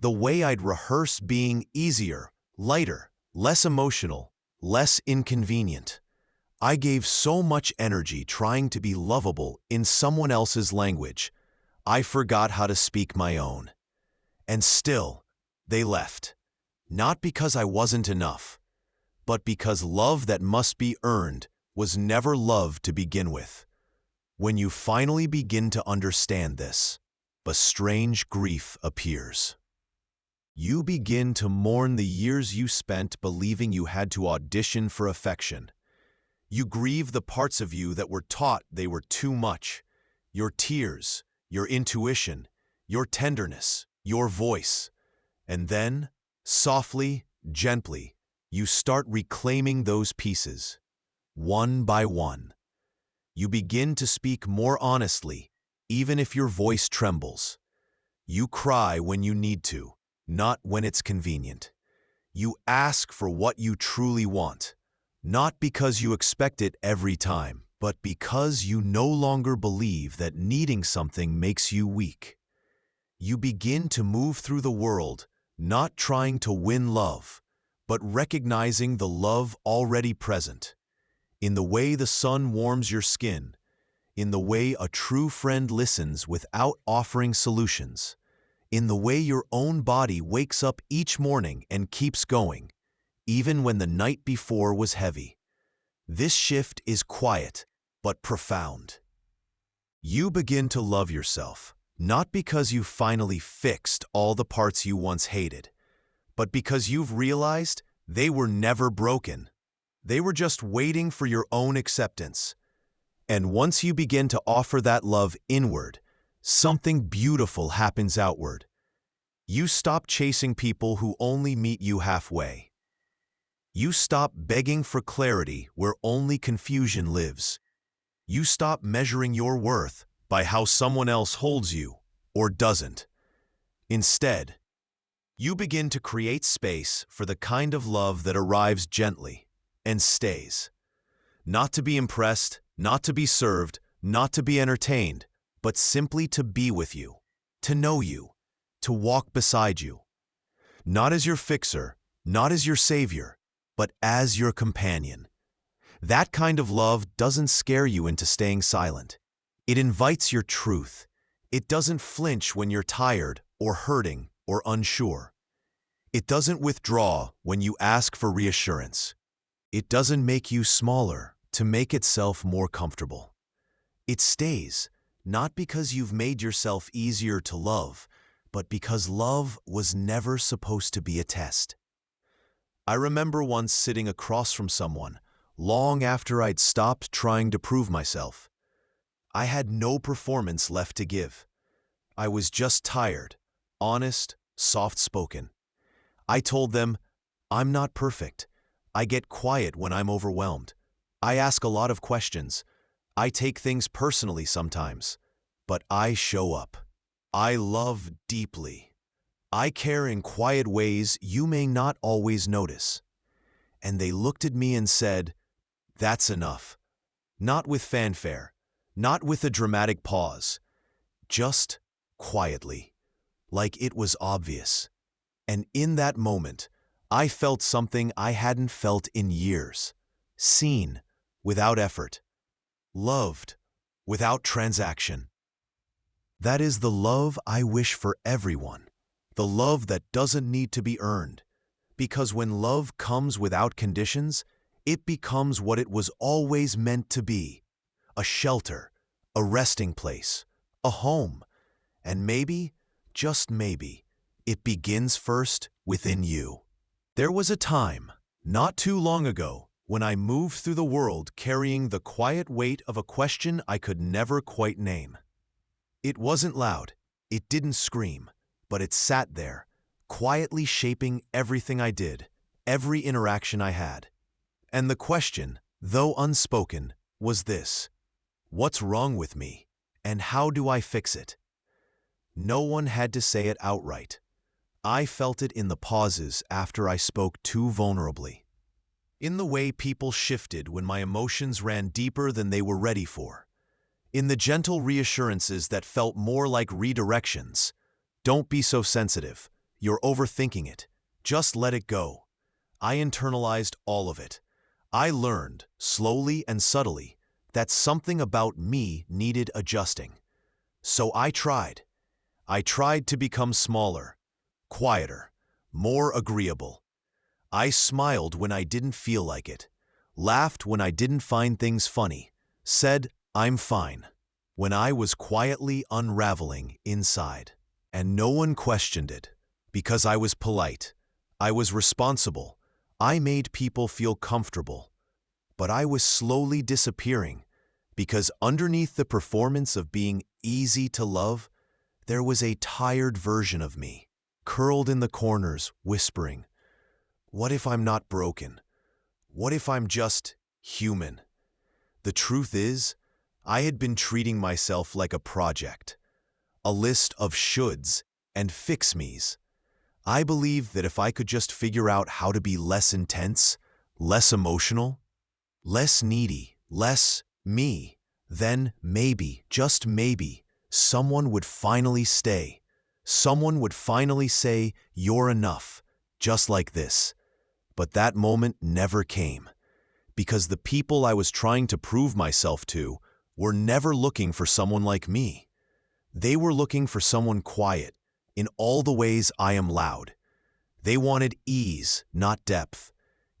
the way I'd rehearse being easier, lighter, less emotional, less inconvenient. I gave so much energy trying to be lovable in someone else's language, I forgot how to speak my own. And still, they left. Not because I wasn't enough, but because love that must be earned was never love to begin with. When you finally begin to understand this, a strange grief appears. You begin to mourn the years you spent believing you had to audition for affection. You grieve the parts of you that were taught they were too much. Your tears, your intuition, your tenderness, your voice. And then, softly, gently, you start reclaiming those pieces, one by one. You begin to speak more honestly, even if your voice trembles. You cry when you need to, not when it's convenient. You ask for what you truly want, not because you expect it every time, but because you no longer believe that needing something makes you weak. You begin to move through the world, not trying to win love, but recognizing the love already present. In the way the sun warms your skin, in the way a true friend listens without offering solutions, in the way your own body wakes up each morning and keeps going, even when the night before was heavy. This shift is quiet, but profound. You begin to love yourself, not because you finally fixed all the parts you once hated, but because you've realized they were never broken. They were just waiting for your own acceptance. And once you begin to offer that love inward, something beautiful happens outward. You stop chasing people who only meet you halfway. You stop begging for clarity where only confusion lives. You stop measuring your worth by how someone else holds you or doesn't. Instead, you begin to create space for the kind of love that arrives gently and stays. Not to be impressed, not to be served, not to be entertained, but simply to be with you, to know you, to walk beside you. Not as your fixer, not as your savior, but as your companion. That kind of love doesn't scare you into staying silent. It invites your truth. It doesn't flinch when you're tired or hurting or unsure. It doesn't withdraw when you ask for reassurance. It doesn't make you smaller to make itself more comfortable. It stays, not because you've made yourself easier to love, but because love was never supposed to be a test. I remember once sitting across from someone, long after I'd stopped trying to prove myself. I had no performance left to give. I was just tired, honest, soft-spoken. I told them, I'm not perfect. I get quiet when I'm overwhelmed. I ask a lot of questions. I take things personally sometimes. But I show up. I love deeply. I care in quiet ways you may not always notice. And they looked at me and said, that's enough. Not with fanfare, not with a dramatic pause, just quietly, like it was obvious. And in that moment, I felt something I hadn't felt in years. Seen without effort. Loved without transaction. That is the love I wish for everyone. The love that doesn't need to be earned. Because when love comes without conditions, it becomes what it was always meant to be. A shelter, a resting place, a home. And maybe, just maybe, it begins first within you. There was a time, not too long ago, when I moved through the world carrying the quiet weight of a question I could never quite name. It wasn't loud, it didn't scream, but it sat there, quietly shaping everything I did, every interaction I had. And the question, though unspoken, was this: what's wrong with me, and how do I fix it? No one had to say it outright. I felt it in the pauses after I spoke too vulnerably. In the way people shifted when my emotions ran deeper than they were ready for. In the gentle reassurances that felt more like redirections. Don't be so sensitive. You're overthinking it. Just let it go. I internalized all of it. I learned, slowly and subtly, that something about me needed adjusting. So I tried. I tried to become smaller, quieter, more agreeable. I smiled when I didn't feel like it, laughed when I didn't find things funny, said, "I'm fine," when I was quietly unraveling inside. And no one questioned it, because I was polite, I was responsible, I made people feel comfortable. But I was slowly disappearing, because underneath the performance of being easy to love, there was a tired version of me, curled in the corners, whispering, "What if I'm not broken? What if I'm just human?" The truth is, I had been treating myself like a project, a list of shoulds and fix-me's. I believed that if I could just figure out how to be less intense, less emotional, less needy, less me, then maybe, just maybe, someone would finally stay. Someone would finally say, "You're enough," just like this. But that moment never came, because the people I was trying to prove myself to were never looking for someone like me. They were looking for someone quiet, in all the ways I am loud. They wanted ease, not depth,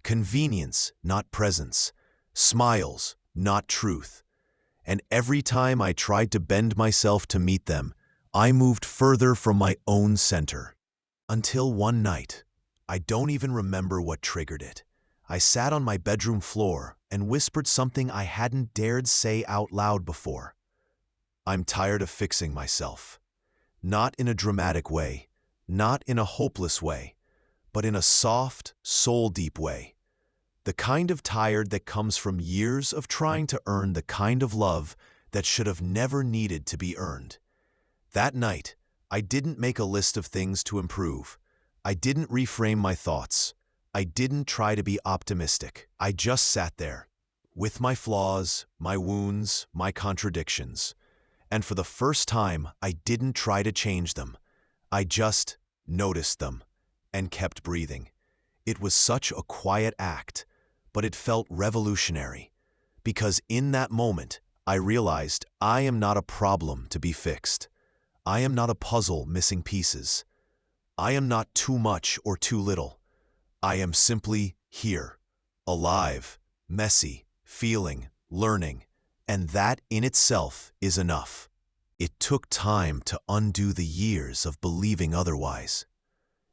convenience, not presence, smiles, not truth. And every time I tried to bend myself to meet them, I moved further from my own center. Until one night, I don't even remember what triggered it. I sat on my bedroom floor and whispered something I hadn't dared say out loud before. "I'm tired of fixing myself." Not in a dramatic way, not in a hopeless way, but in a soft, soul-deep way. The kind of tired that comes from years of trying to earn the kind of love that should have never needed to be earned. That night, I didn't make a list of things to improve. I didn't reframe my thoughts. I didn't try to be optimistic. I just sat there, with my flaws, my wounds, my contradictions. And for the first time, I didn't try to change them. I just noticed them and kept breathing. It was such a quiet act, but it felt revolutionary. Because in that moment, I realized I am not a problem to be fixed. I am not a puzzle missing pieces. I am not too much or too little. I am simply here, alive, messy, feeling, learning, and that in itself is enough. It took time to undo the years of believing otherwise.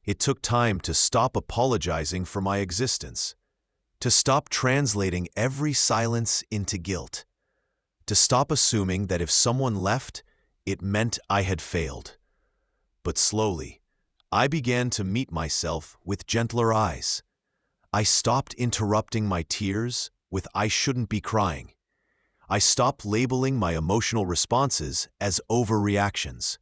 It took time to stop apologizing for my existence, to stop translating every silence into guilt, to stop assuming that if someone left, it meant I had failed. But slowly, I began to meet myself with gentler eyes. I stopped interrupting my tears with "I shouldn't be crying." I stopped labeling my emotional responses as overreactions.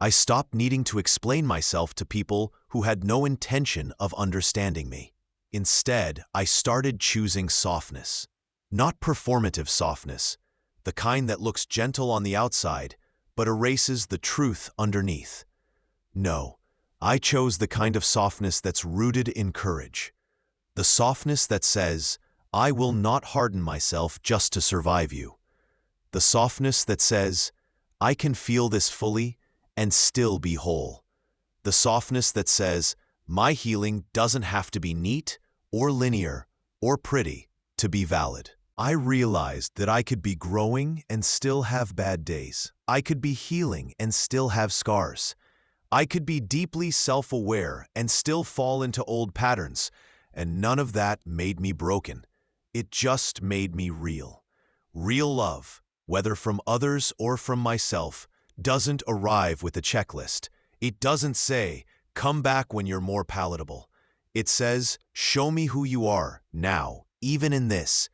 I stopped needing to explain myself to people who had no intention of understanding me. Instead, I started choosing softness. Not performative softness, the kind that looks gentle on the outside but erases the truth underneath. No, I chose the kind of softness that's rooted in courage. The softness that says, "I will not harden myself just to survive you." The softness that says, "I can feel this fully and still be whole." The softness that says, "My healing doesn't have to be neat or linear or pretty to be valid." I realized that I could be growing and still have bad days. I could be healing and still have scars. I could be deeply self-aware and still fall into old patterns, and none of that made me broken. It just made me real. Real love, whether from others or from myself, doesn't arrive with a checklist. It doesn't say, "Come back when you're more palatable." It says, "Show me who you are, now, even in this."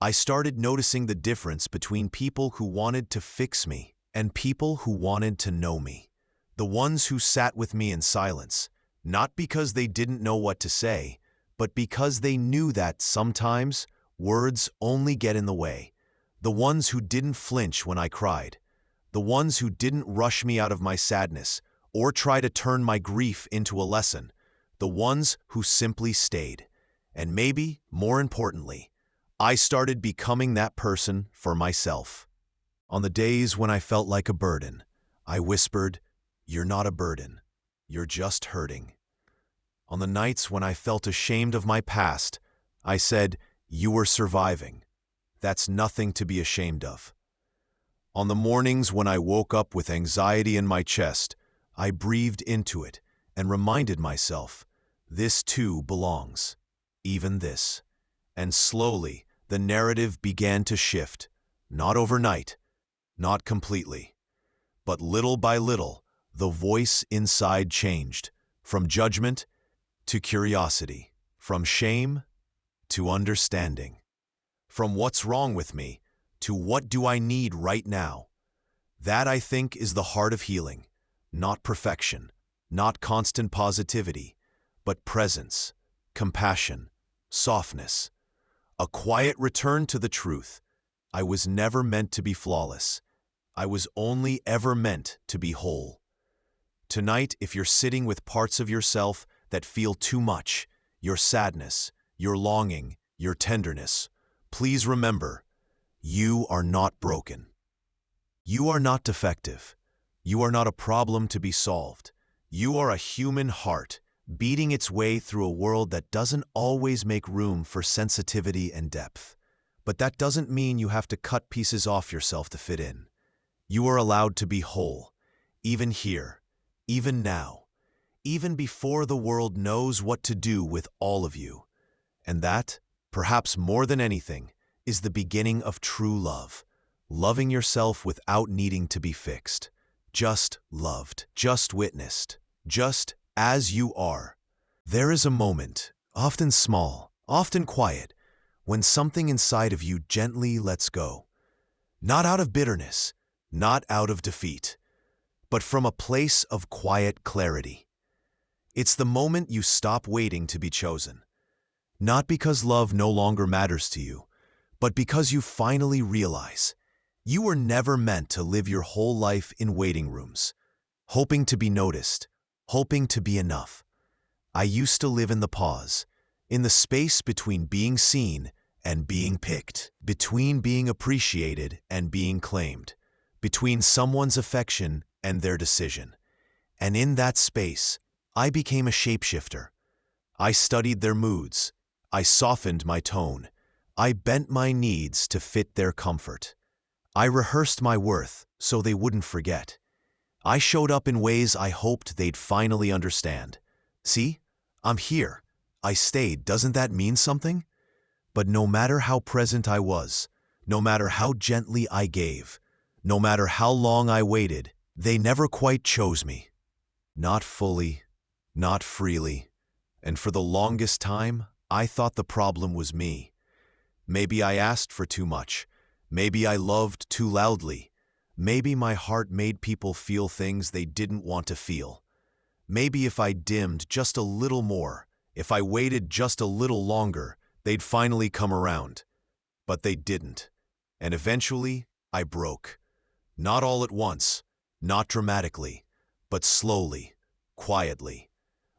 I started noticing the difference between people who wanted to fix me and people who wanted to know me. The ones who sat with me in silence, not because they didn't know what to say, but because they knew that sometimes words only get in the way. The ones who didn't flinch when I cried. The ones who didn't rush me out of my sadness or try to turn my grief into a lesson. The ones who simply stayed. And maybe, more importantly, I started becoming that person for myself. On the days when I felt like a burden, I whispered, "You're not a burden. You're just hurting." On the nights when I felt ashamed of my past, I said, "You are surviving. That's nothing to be ashamed of." On the mornings when I woke up with anxiety in my chest, I breathed into it and reminded myself, this too belongs, even this. And slowly, the narrative began to shift, not overnight, not completely, but little by little, the voice inside changed, from judgment to curiosity, from shame to understanding, from what's wrong with me to what do I need right now. That, I think, is the heart of healing, not perfection, not constant positivity, but presence, compassion, softness, a quiet return to the truth. I was never meant to be flawless. I was only ever meant to be whole. Tonight, if you're sitting with parts of yourself that feel too much, your sadness, your longing, your tenderness, please remember, you are not broken. You are not defective. You are not a problem to be solved. You are a human heart, beating its way through a world that doesn't always make room for sensitivity and depth. But that doesn't mean you have to cut pieces off yourself to fit in. You are allowed to be whole, even here, even now, even before the world knows what to do with all of you. And that, perhaps more than anything, is the beginning of true love. Loving yourself without needing to be fixed. Just loved, just witnessed, just as you are. There is a moment, often small, often quiet, when something inside of you gently lets go. Not out of bitterness, not out of defeat, but from a place of quiet clarity. It's the moment you stop waiting to be chosen. Not because love no longer matters to you, but because you finally realize you were never meant to live your whole life in waiting rooms, hoping to be noticed, hoping to be enough. I used to live in the pause, in the space between being seen and being picked, between being appreciated and being claimed, between someone's affection and their decision. And in that space, I became a shapeshifter. I studied their moods. I softened my tone. I bent my needs to fit their comfort. I rehearsed my worth so they wouldn't forget. I showed up in ways I hoped they'd finally understand. See, I'm here. I stayed. Doesn't that mean something? But no matter how present I was, no matter how gently I gave, no matter how long I waited, they never quite chose me. Not fully, not freely. And for the longest time, I thought the problem was me. Maybe I asked for too much. Maybe I loved too loudly. Maybe my heart made people feel things they didn't want to feel. Maybe if I dimmed just a little more, if I waited just a little longer, they'd finally come around. But they didn't. And eventually, I broke. Not all at once, not dramatically, but slowly, quietly,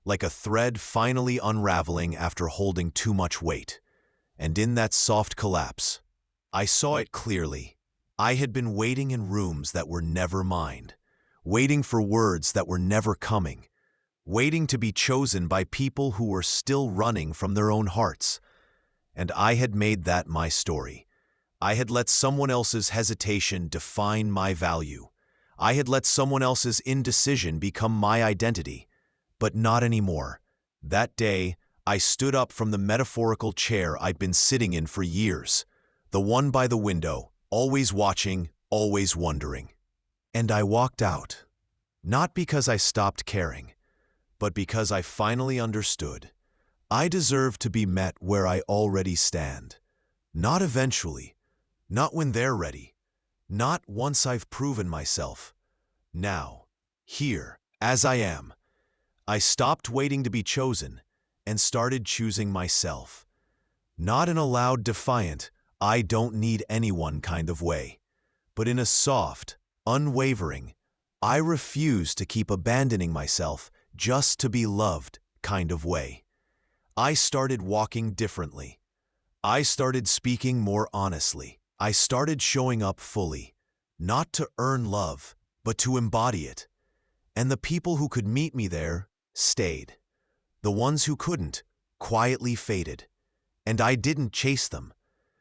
like a thread finally unraveling after holding too much weight. And in that soft collapse, I saw it clearly. I had been waiting in rooms that were never mine, waiting for words that were never coming, waiting to be chosen by people who were still running from their own hearts. And I had made that my story. I had let someone else's hesitation define my value. I had let someone else's indecision become my identity. But not anymore. That day, I stood up from the metaphorical chair I'd been sitting in for years, the one by the window, always watching, always wondering. And I walked out, not because I stopped caring, but because I finally understood. I deserve to be met where I already stand. Not eventually, not when they're ready, not once I've proven myself. Now, here, as I am. I stopped waiting to be chosen and started choosing myself. Not in a loud, defiant, I don't need anyone kind of way, but in a soft, unwavering, I refuse to keep abandoning myself just to be loved kind of way. I started walking differently. I started speaking more honestly. I started showing up fully, not to earn love, but to embody it. And the people who could meet me there stayed. The ones who couldn't quietly faded. And I didn't chase them,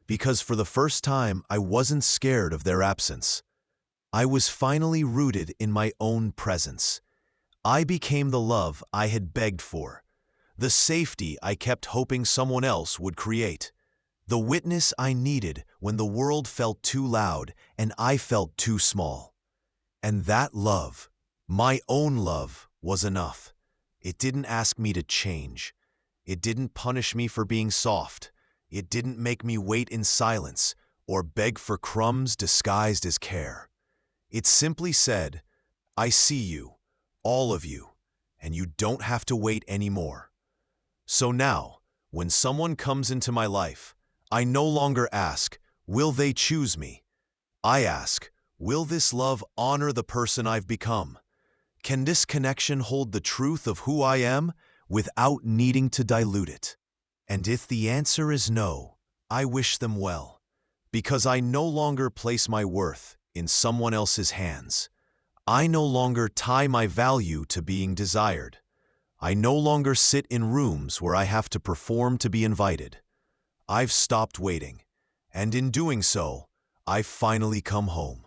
because for the first time I wasn't scared of their absence. I was finally rooted in my own presence. I became the love I had begged for, the safety I kept hoping someone else would create, the witness I needed when the world felt too loud and I felt too small. And that love, my own love, was enough. It didn't ask me to change. It didn't punish me for being soft. It didn't make me wait in silence or beg for crumbs disguised as care. It simply said, I see you, all of you, and you don't have to wait anymore. So now, when someone comes into my life, I no longer ask, will they choose me? I ask, will this love honor the person I've become? Can this connection hold the truth of who I am without needing to dilute it? And if the answer is no, I wish them well, because I no longer place my worth in someone else's hands. I no longer tie my value to being desired. I no longer sit in rooms where I have to perform to be invited. I've stopped waiting, and in doing so, I've finally come home.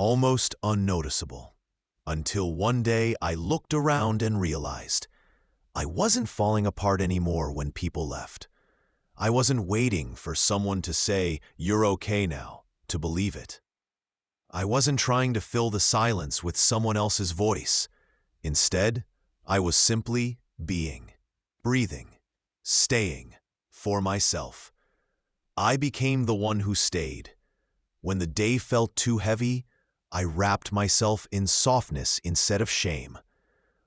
Almost unnoticeable, until one day I looked around and realized I wasn't falling apart anymore when people left. I wasn't waiting for someone to say, "You're okay now," to believe it. I wasn't trying to fill the silence with someone else's voice. Instead, I was simply being, breathing, staying for myself. I became the one who stayed. When the day felt too heavy, I wrapped myself in softness instead of shame.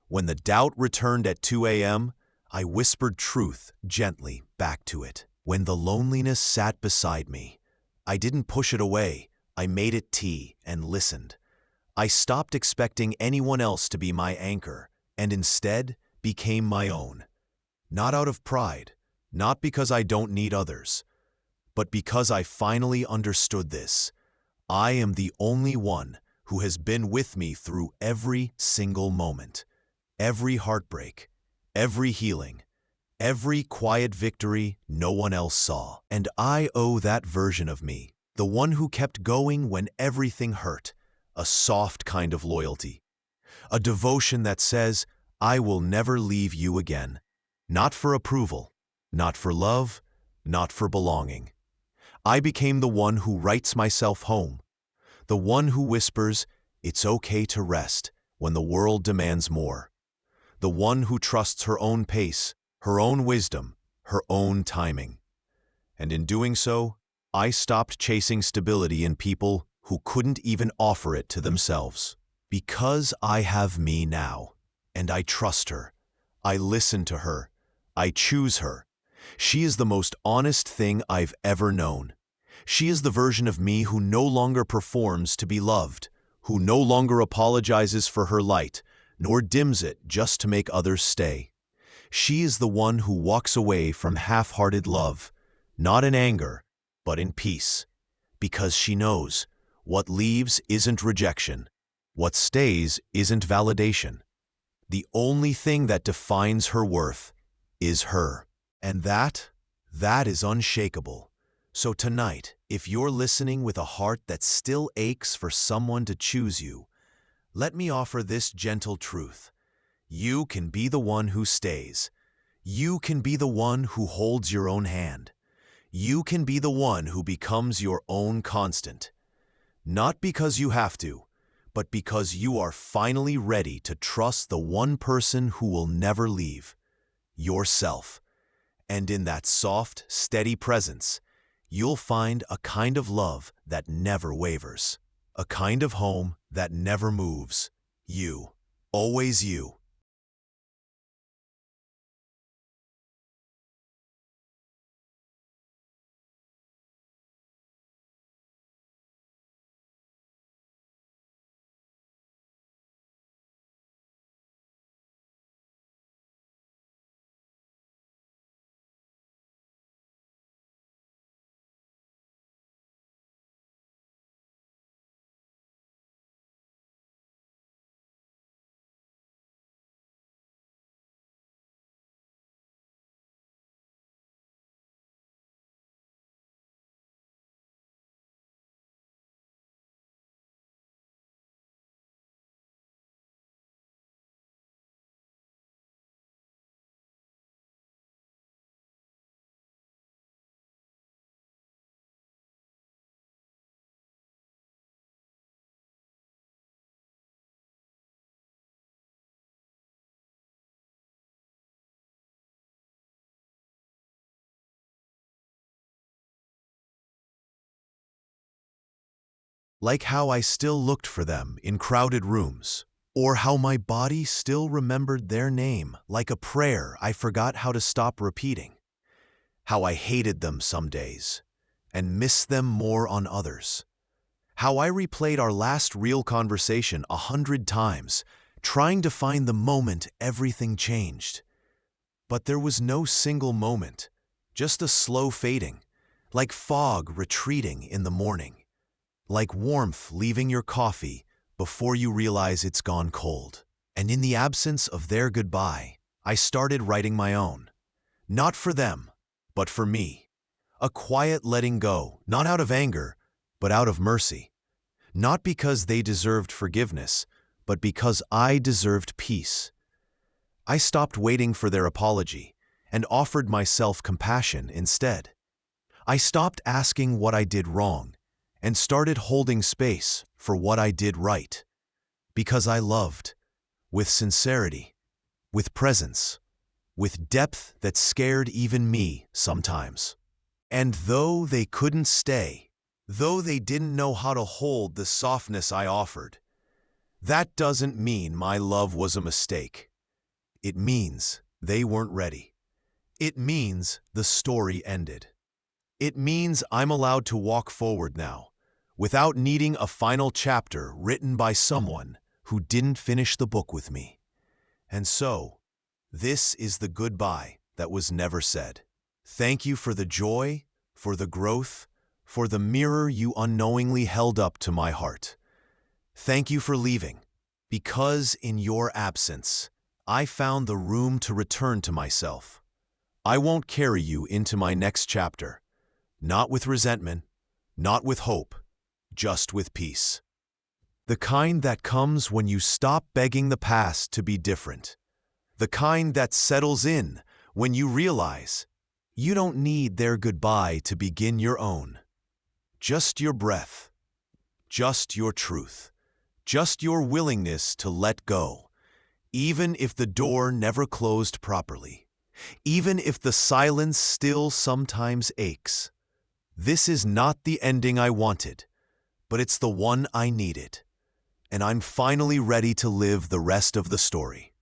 When the doubt returned at 2 a.m., I whispered truth gently back to it. When the loneliness sat beside me, I didn't push it away. I made it tea and listened. I stopped expecting anyone else to be my anchor and instead became my own. Not out of pride, not because I don't need others, but because I finally understood this. I am the only one who has been with me through every single moment, every heartbreak, every healing, every quiet victory no one else saw. And I owe that version of me, the one who kept going when everything hurt, a soft kind of loyalty, a devotion that says, I will never leave you again. Not for approval, not for love, not for belonging. I became the one who writes myself home, the one who whispers, it's okay to rest when the world demands more, the one who trusts her own pace, her own wisdom, her own timing. And in doing so, I stopped chasing stability in people who couldn't even offer it to themselves. Because I have me now, and I trust her, I listen to her, I choose her, She is the most honest thing I've ever known. She is the version of me who no longer performs to be loved, who no longer apologizes for her light, nor dims it just to make others stay. She is the one who walks away from half-hearted love, not in anger, but in peace, because she knows what leaves isn't rejection, what stays isn't validation. The only thing that defines her worth is her. And that is unshakable. So tonight, if you're listening with a heart that still aches for someone to choose you, let me offer this gentle truth. You can be the one who stays. You can be the one who holds your own hand. You can be the one who becomes your own constant. Not because you have to, but because you are finally ready to trust the one person who will never leave, yourself. And in that soft, steady presence, you'll find a kind of love that never wavers, a kind of home that never moves. You, always you. Like how I still looked for them in crowded rooms, or how my body still remembered their name like a prayer I forgot how to stop repeating. How I hated them some days and missed them more on others. How I replayed our last real conversation 100 times, trying to find the moment everything changed. But there was no single moment, just a slow fading, like fog retreating in the morning. Like warmth leaving your coffee before you realize it's gone cold. And in the absence of their goodbye, I started writing my own. Not for them, but for me. A quiet letting go, not out of anger, but out of mercy. Not because they deserved forgiveness, but because I deserved peace. I stopped waiting for their apology and offered myself compassion instead. I stopped asking what I did wrong and started holding space for what I did right. Because I loved, with sincerity, with presence, with depth that scared even me sometimes. And though they couldn't stay, though they didn't know how to hold the softness I offered, that doesn't mean my love was a mistake. It means they weren't ready. It means the story ended. It means I'm allowed to walk forward now, without needing a final chapter written by someone who didn't finish the book with me. And so, this is the goodbye that was never said. Thank you for the joy, for the growth, for the mirror you unknowingly held up to my heart. Thank you for leaving, because in your absence, I found the room to return to myself. I won't carry you into my next chapter, not with resentment, not with hope, just with peace. The kind that comes when you stop begging the past to be different. The kind that settles in when you realize you don't need their goodbye to begin your own. Just your breath, just your truth, just your willingness to let go, even if the door never closed properly, even if the silence still sometimes aches. This is not the ending I wanted, but it's the one I needed, and I'm finally ready to live the rest of the story.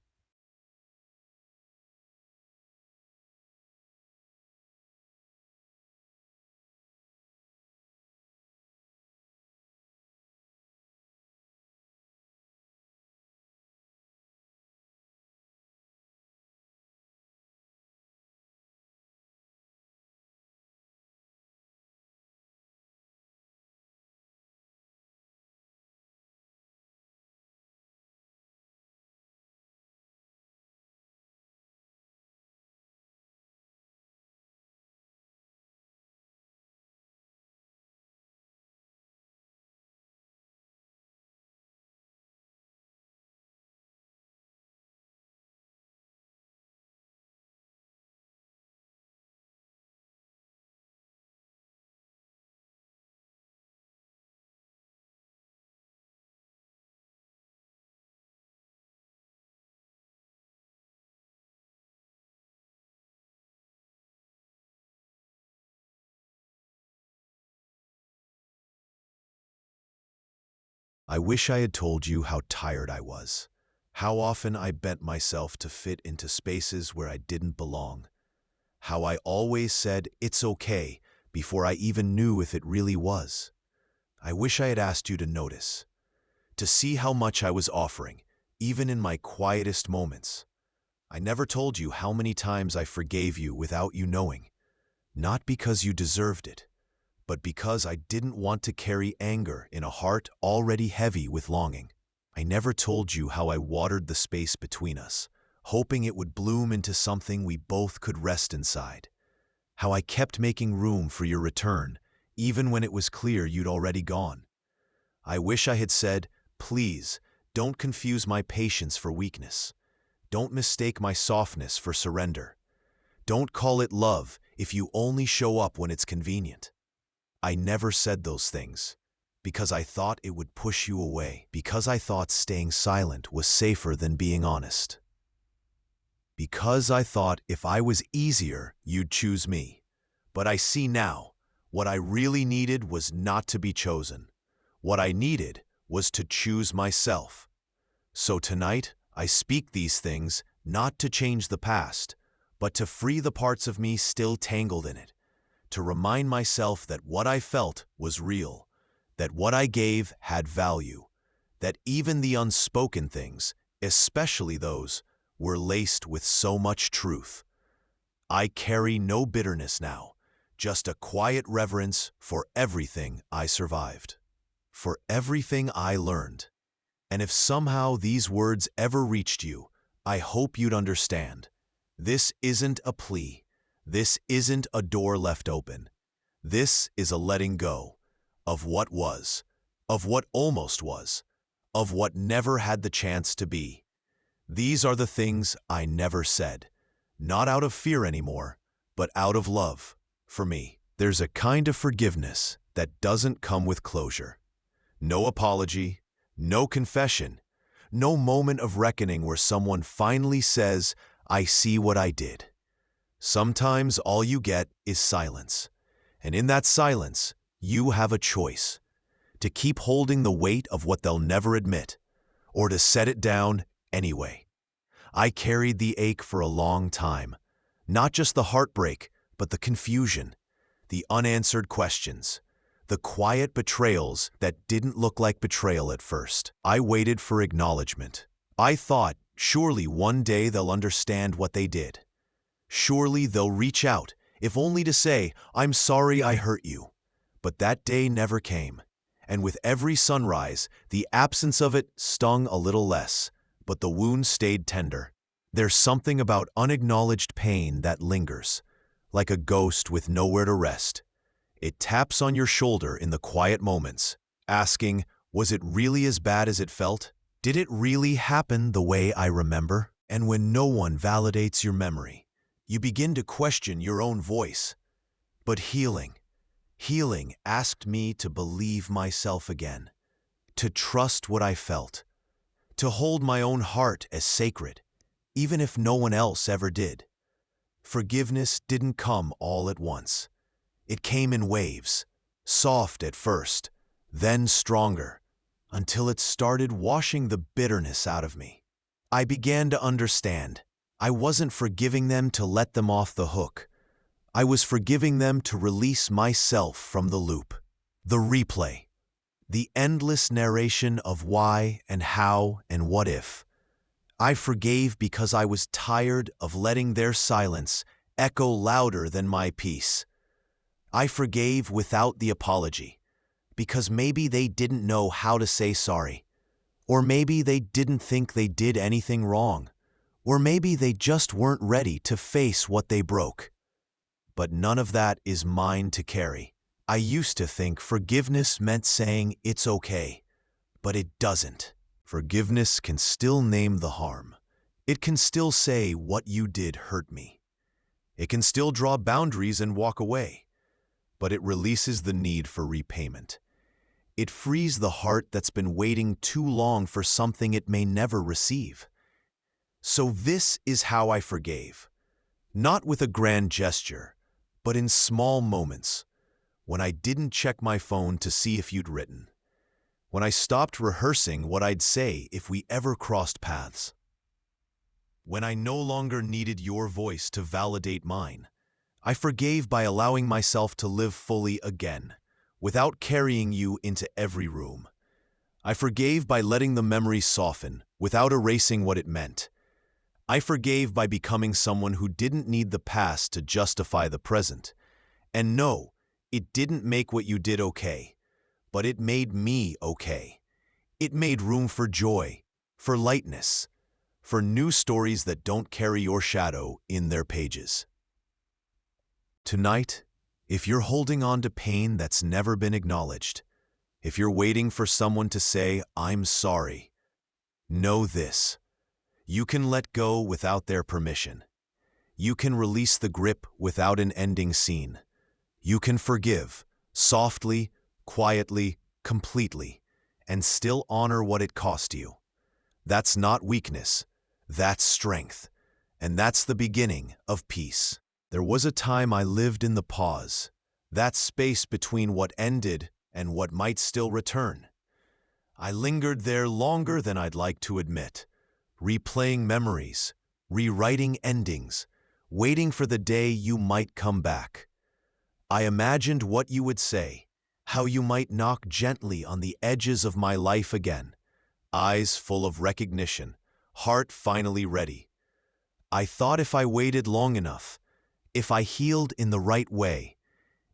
I wish I had told you how tired I was, how often I bent myself to fit into spaces where I didn't belong, how I always said, "It's okay," before I even knew if it really was. I wish I had asked you to notice, to see how much I was offering, even in my quietest moments. I never told you how many times I forgave you without you knowing, not because you deserved it, but because I didn't want to carry anger in a heart already heavy with longing. I never told you how I watered the space between us, hoping it would bloom into something we both could rest inside. How I kept making room for your return, even when it was clear you'd already gone. I wish I had said, "Please, don't confuse my patience for weakness. Don't mistake my softness for surrender. Don't call it love if you only show up when it's convenient." I never said those things, because I thought it would push you away, because I thought staying silent was safer than being honest. Because I thought if I was easier, you'd choose me. But I see now, what I really needed was not to be chosen. What I needed was to choose myself. So tonight, I speak these things not to change the past, but to free the parts of me still tangled in it, to remind myself that what I felt was real, that what I gave had value, that even the unspoken things, especially those, were laced with so much truth. I carry no bitterness now, just a quiet reverence for everything I survived, for everything I learned. And if somehow these words ever reached you, I hope you'd understand. This isn't a plea. This isn't a door left open. This is a letting go of what was, of what almost was, of what never had the chance to be. These are the things I never said, not out of fear anymore, but out of love. For me, there's a kind of forgiveness that doesn't come with closure. No apology, no confession, no moment of reckoning where someone finally says, "I see what I did." Sometimes all you get is silence. And in that silence, you have a choice: to keep holding the weight of what they'll never admit, or to set it down anyway. I carried the ache for a long time, not just the heartbreak, but the confusion, the unanswered questions, the quiet betrayals that didn't look like betrayal at first. I waited for acknowledgement. I thought, surely one day they'll understand what they did. Surely they'll reach out, if only to say, "I'm sorry I hurt you." But that day never came, and with every sunrise, the absence of it stung a little less, but the wound stayed tender. There's something about unacknowledged pain that lingers, like a ghost with nowhere to rest. It taps on your shoulder in the quiet moments, asking, "Was it really as bad as it felt? Did it really happen the way I remember?" And when no one validates your memory, you begin to question your own voice. But healing asked me to believe myself again, to trust what I felt, to hold my own heart as sacred, even if no one else ever did. Forgiveness didn't come all at once. It came in waves, soft at first, then stronger, until it started washing the bitterness out of me. I began to understand. I wasn't forgiving them to let them off the hook. I was forgiving them to release myself from the loop, the replay, the endless narration of why and how and what if. I forgave because I was tired of letting their silence echo louder than my peace. I forgave without the apology, because maybe they didn't know how to say sorry, or maybe they didn't think they did anything wrong, or maybe they just weren't ready to face what they broke. But none of that is mine to carry. I used to think forgiveness meant saying it's okay, but it doesn't. Forgiveness can still name the harm. It can still say what you did hurt me. It can still draw boundaries and walk away, but it releases the need for repayment. It frees the heart that's been waiting too long for something it may never receive. So this is how I forgave. Not with a grand gesture, but in small moments, when I didn't check my phone to see if you'd written, when I stopped rehearsing what I'd say if we ever crossed paths. When I no longer needed your voice to validate mine, I forgave by allowing myself to live fully again, without carrying you into every room. I forgave by letting the memory soften, without erasing what it meant. I forgave by becoming someone who didn't need the past to justify the present. And no, it didn't make what you did okay, but it made me okay. It made room for joy, for lightness, for new stories that don't carry your shadow in their pages. Tonight, if you're holding on to pain that's never been acknowledged, if you're waiting for someone to say, "I'm sorry," know this: you can let go without their permission. You can release the grip without an ending scene. You can forgive, softly, quietly, completely, and still honor what it cost you. That's not weakness, that's strength, and that's the beginning of peace. There was a time I lived in the pause, that space between what ended and what might still return. I lingered there longer than I'd like to admit, replaying memories, rewriting endings, waiting for the day you might come back. I imagined what you would say, how you might knock gently on the edges of my life again, eyes full of recognition, heart finally ready. I thought if I waited long enough, if I healed in the right way,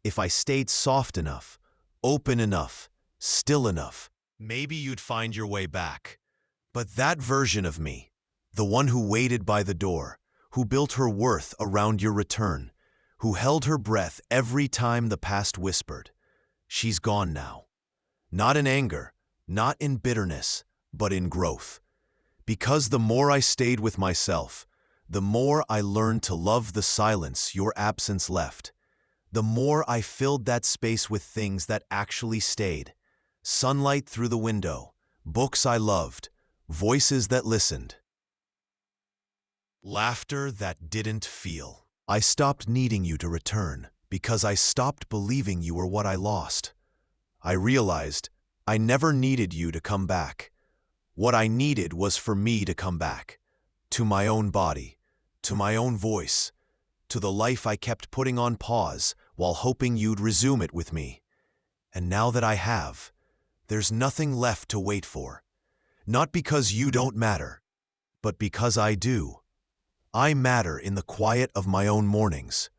if I stayed soft enough, open enough, still enough, maybe you'd find your way back. But that version of me, the one who waited by the door, who built her worth around your return, who held her breath every time the past whispered, she's gone now. Not in anger, not in bitterness, but in growth. Because the more I stayed with myself, the more I learned to love the silence your absence left. The more I filled that space with things that actually stayed. Sunlight through the window, books I loved, voices that listened. Laughter that didn't feel. I stopped needing you to return because I stopped believing you were what I lost. I realized I never needed you to come back. What I needed was for me to come back. To my own body, to my own voice, to the life I kept putting on pause while hoping you'd resume it with me. And now that I have, there's nothing left to wait for. Not because you don't matter, but because I do. I matter in the quiet of my own mornings.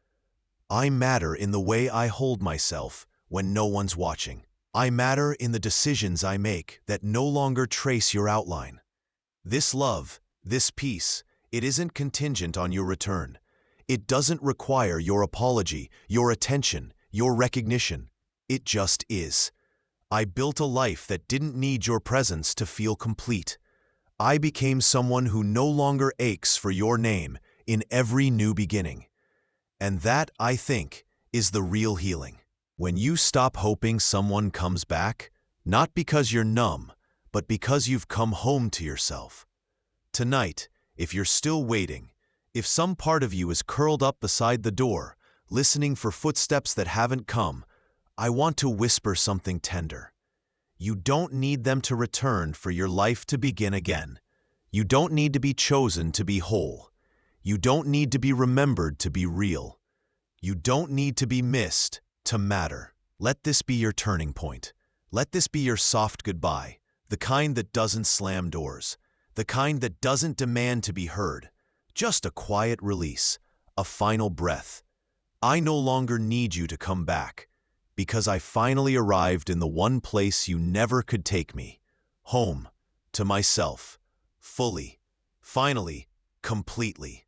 I matter in the way I hold myself when no one's watching. I matter in the decisions I make that no longer trace your outline. This love, this peace, it isn't contingent on your return. It doesn't require your apology, your attention, your recognition. It just is. I built a life that didn't need your presence to feel complete. I became someone who no longer aches for your name in every new beginning. And that, I think, is the real healing. When you stop hoping someone comes back, not because you're numb, but because you've come home to yourself. Tonight, if you're still waiting, if some part of you is curled up beside the door, listening for footsteps that haven't come, I want to whisper something tender. You don't need them to return for your life to begin again. You don't need to be chosen to be whole. You don't need to be remembered to be real. You don't need to be missed to matter. Let this be your turning point. Let this be your soft goodbye, the kind that doesn't slam doors, the kind that doesn't demand to be heard. Just a quiet release, a final breath. I no longer need you to come back, because I finally arrived in the one place you never could take me. Home, to myself, fully, finally, completely.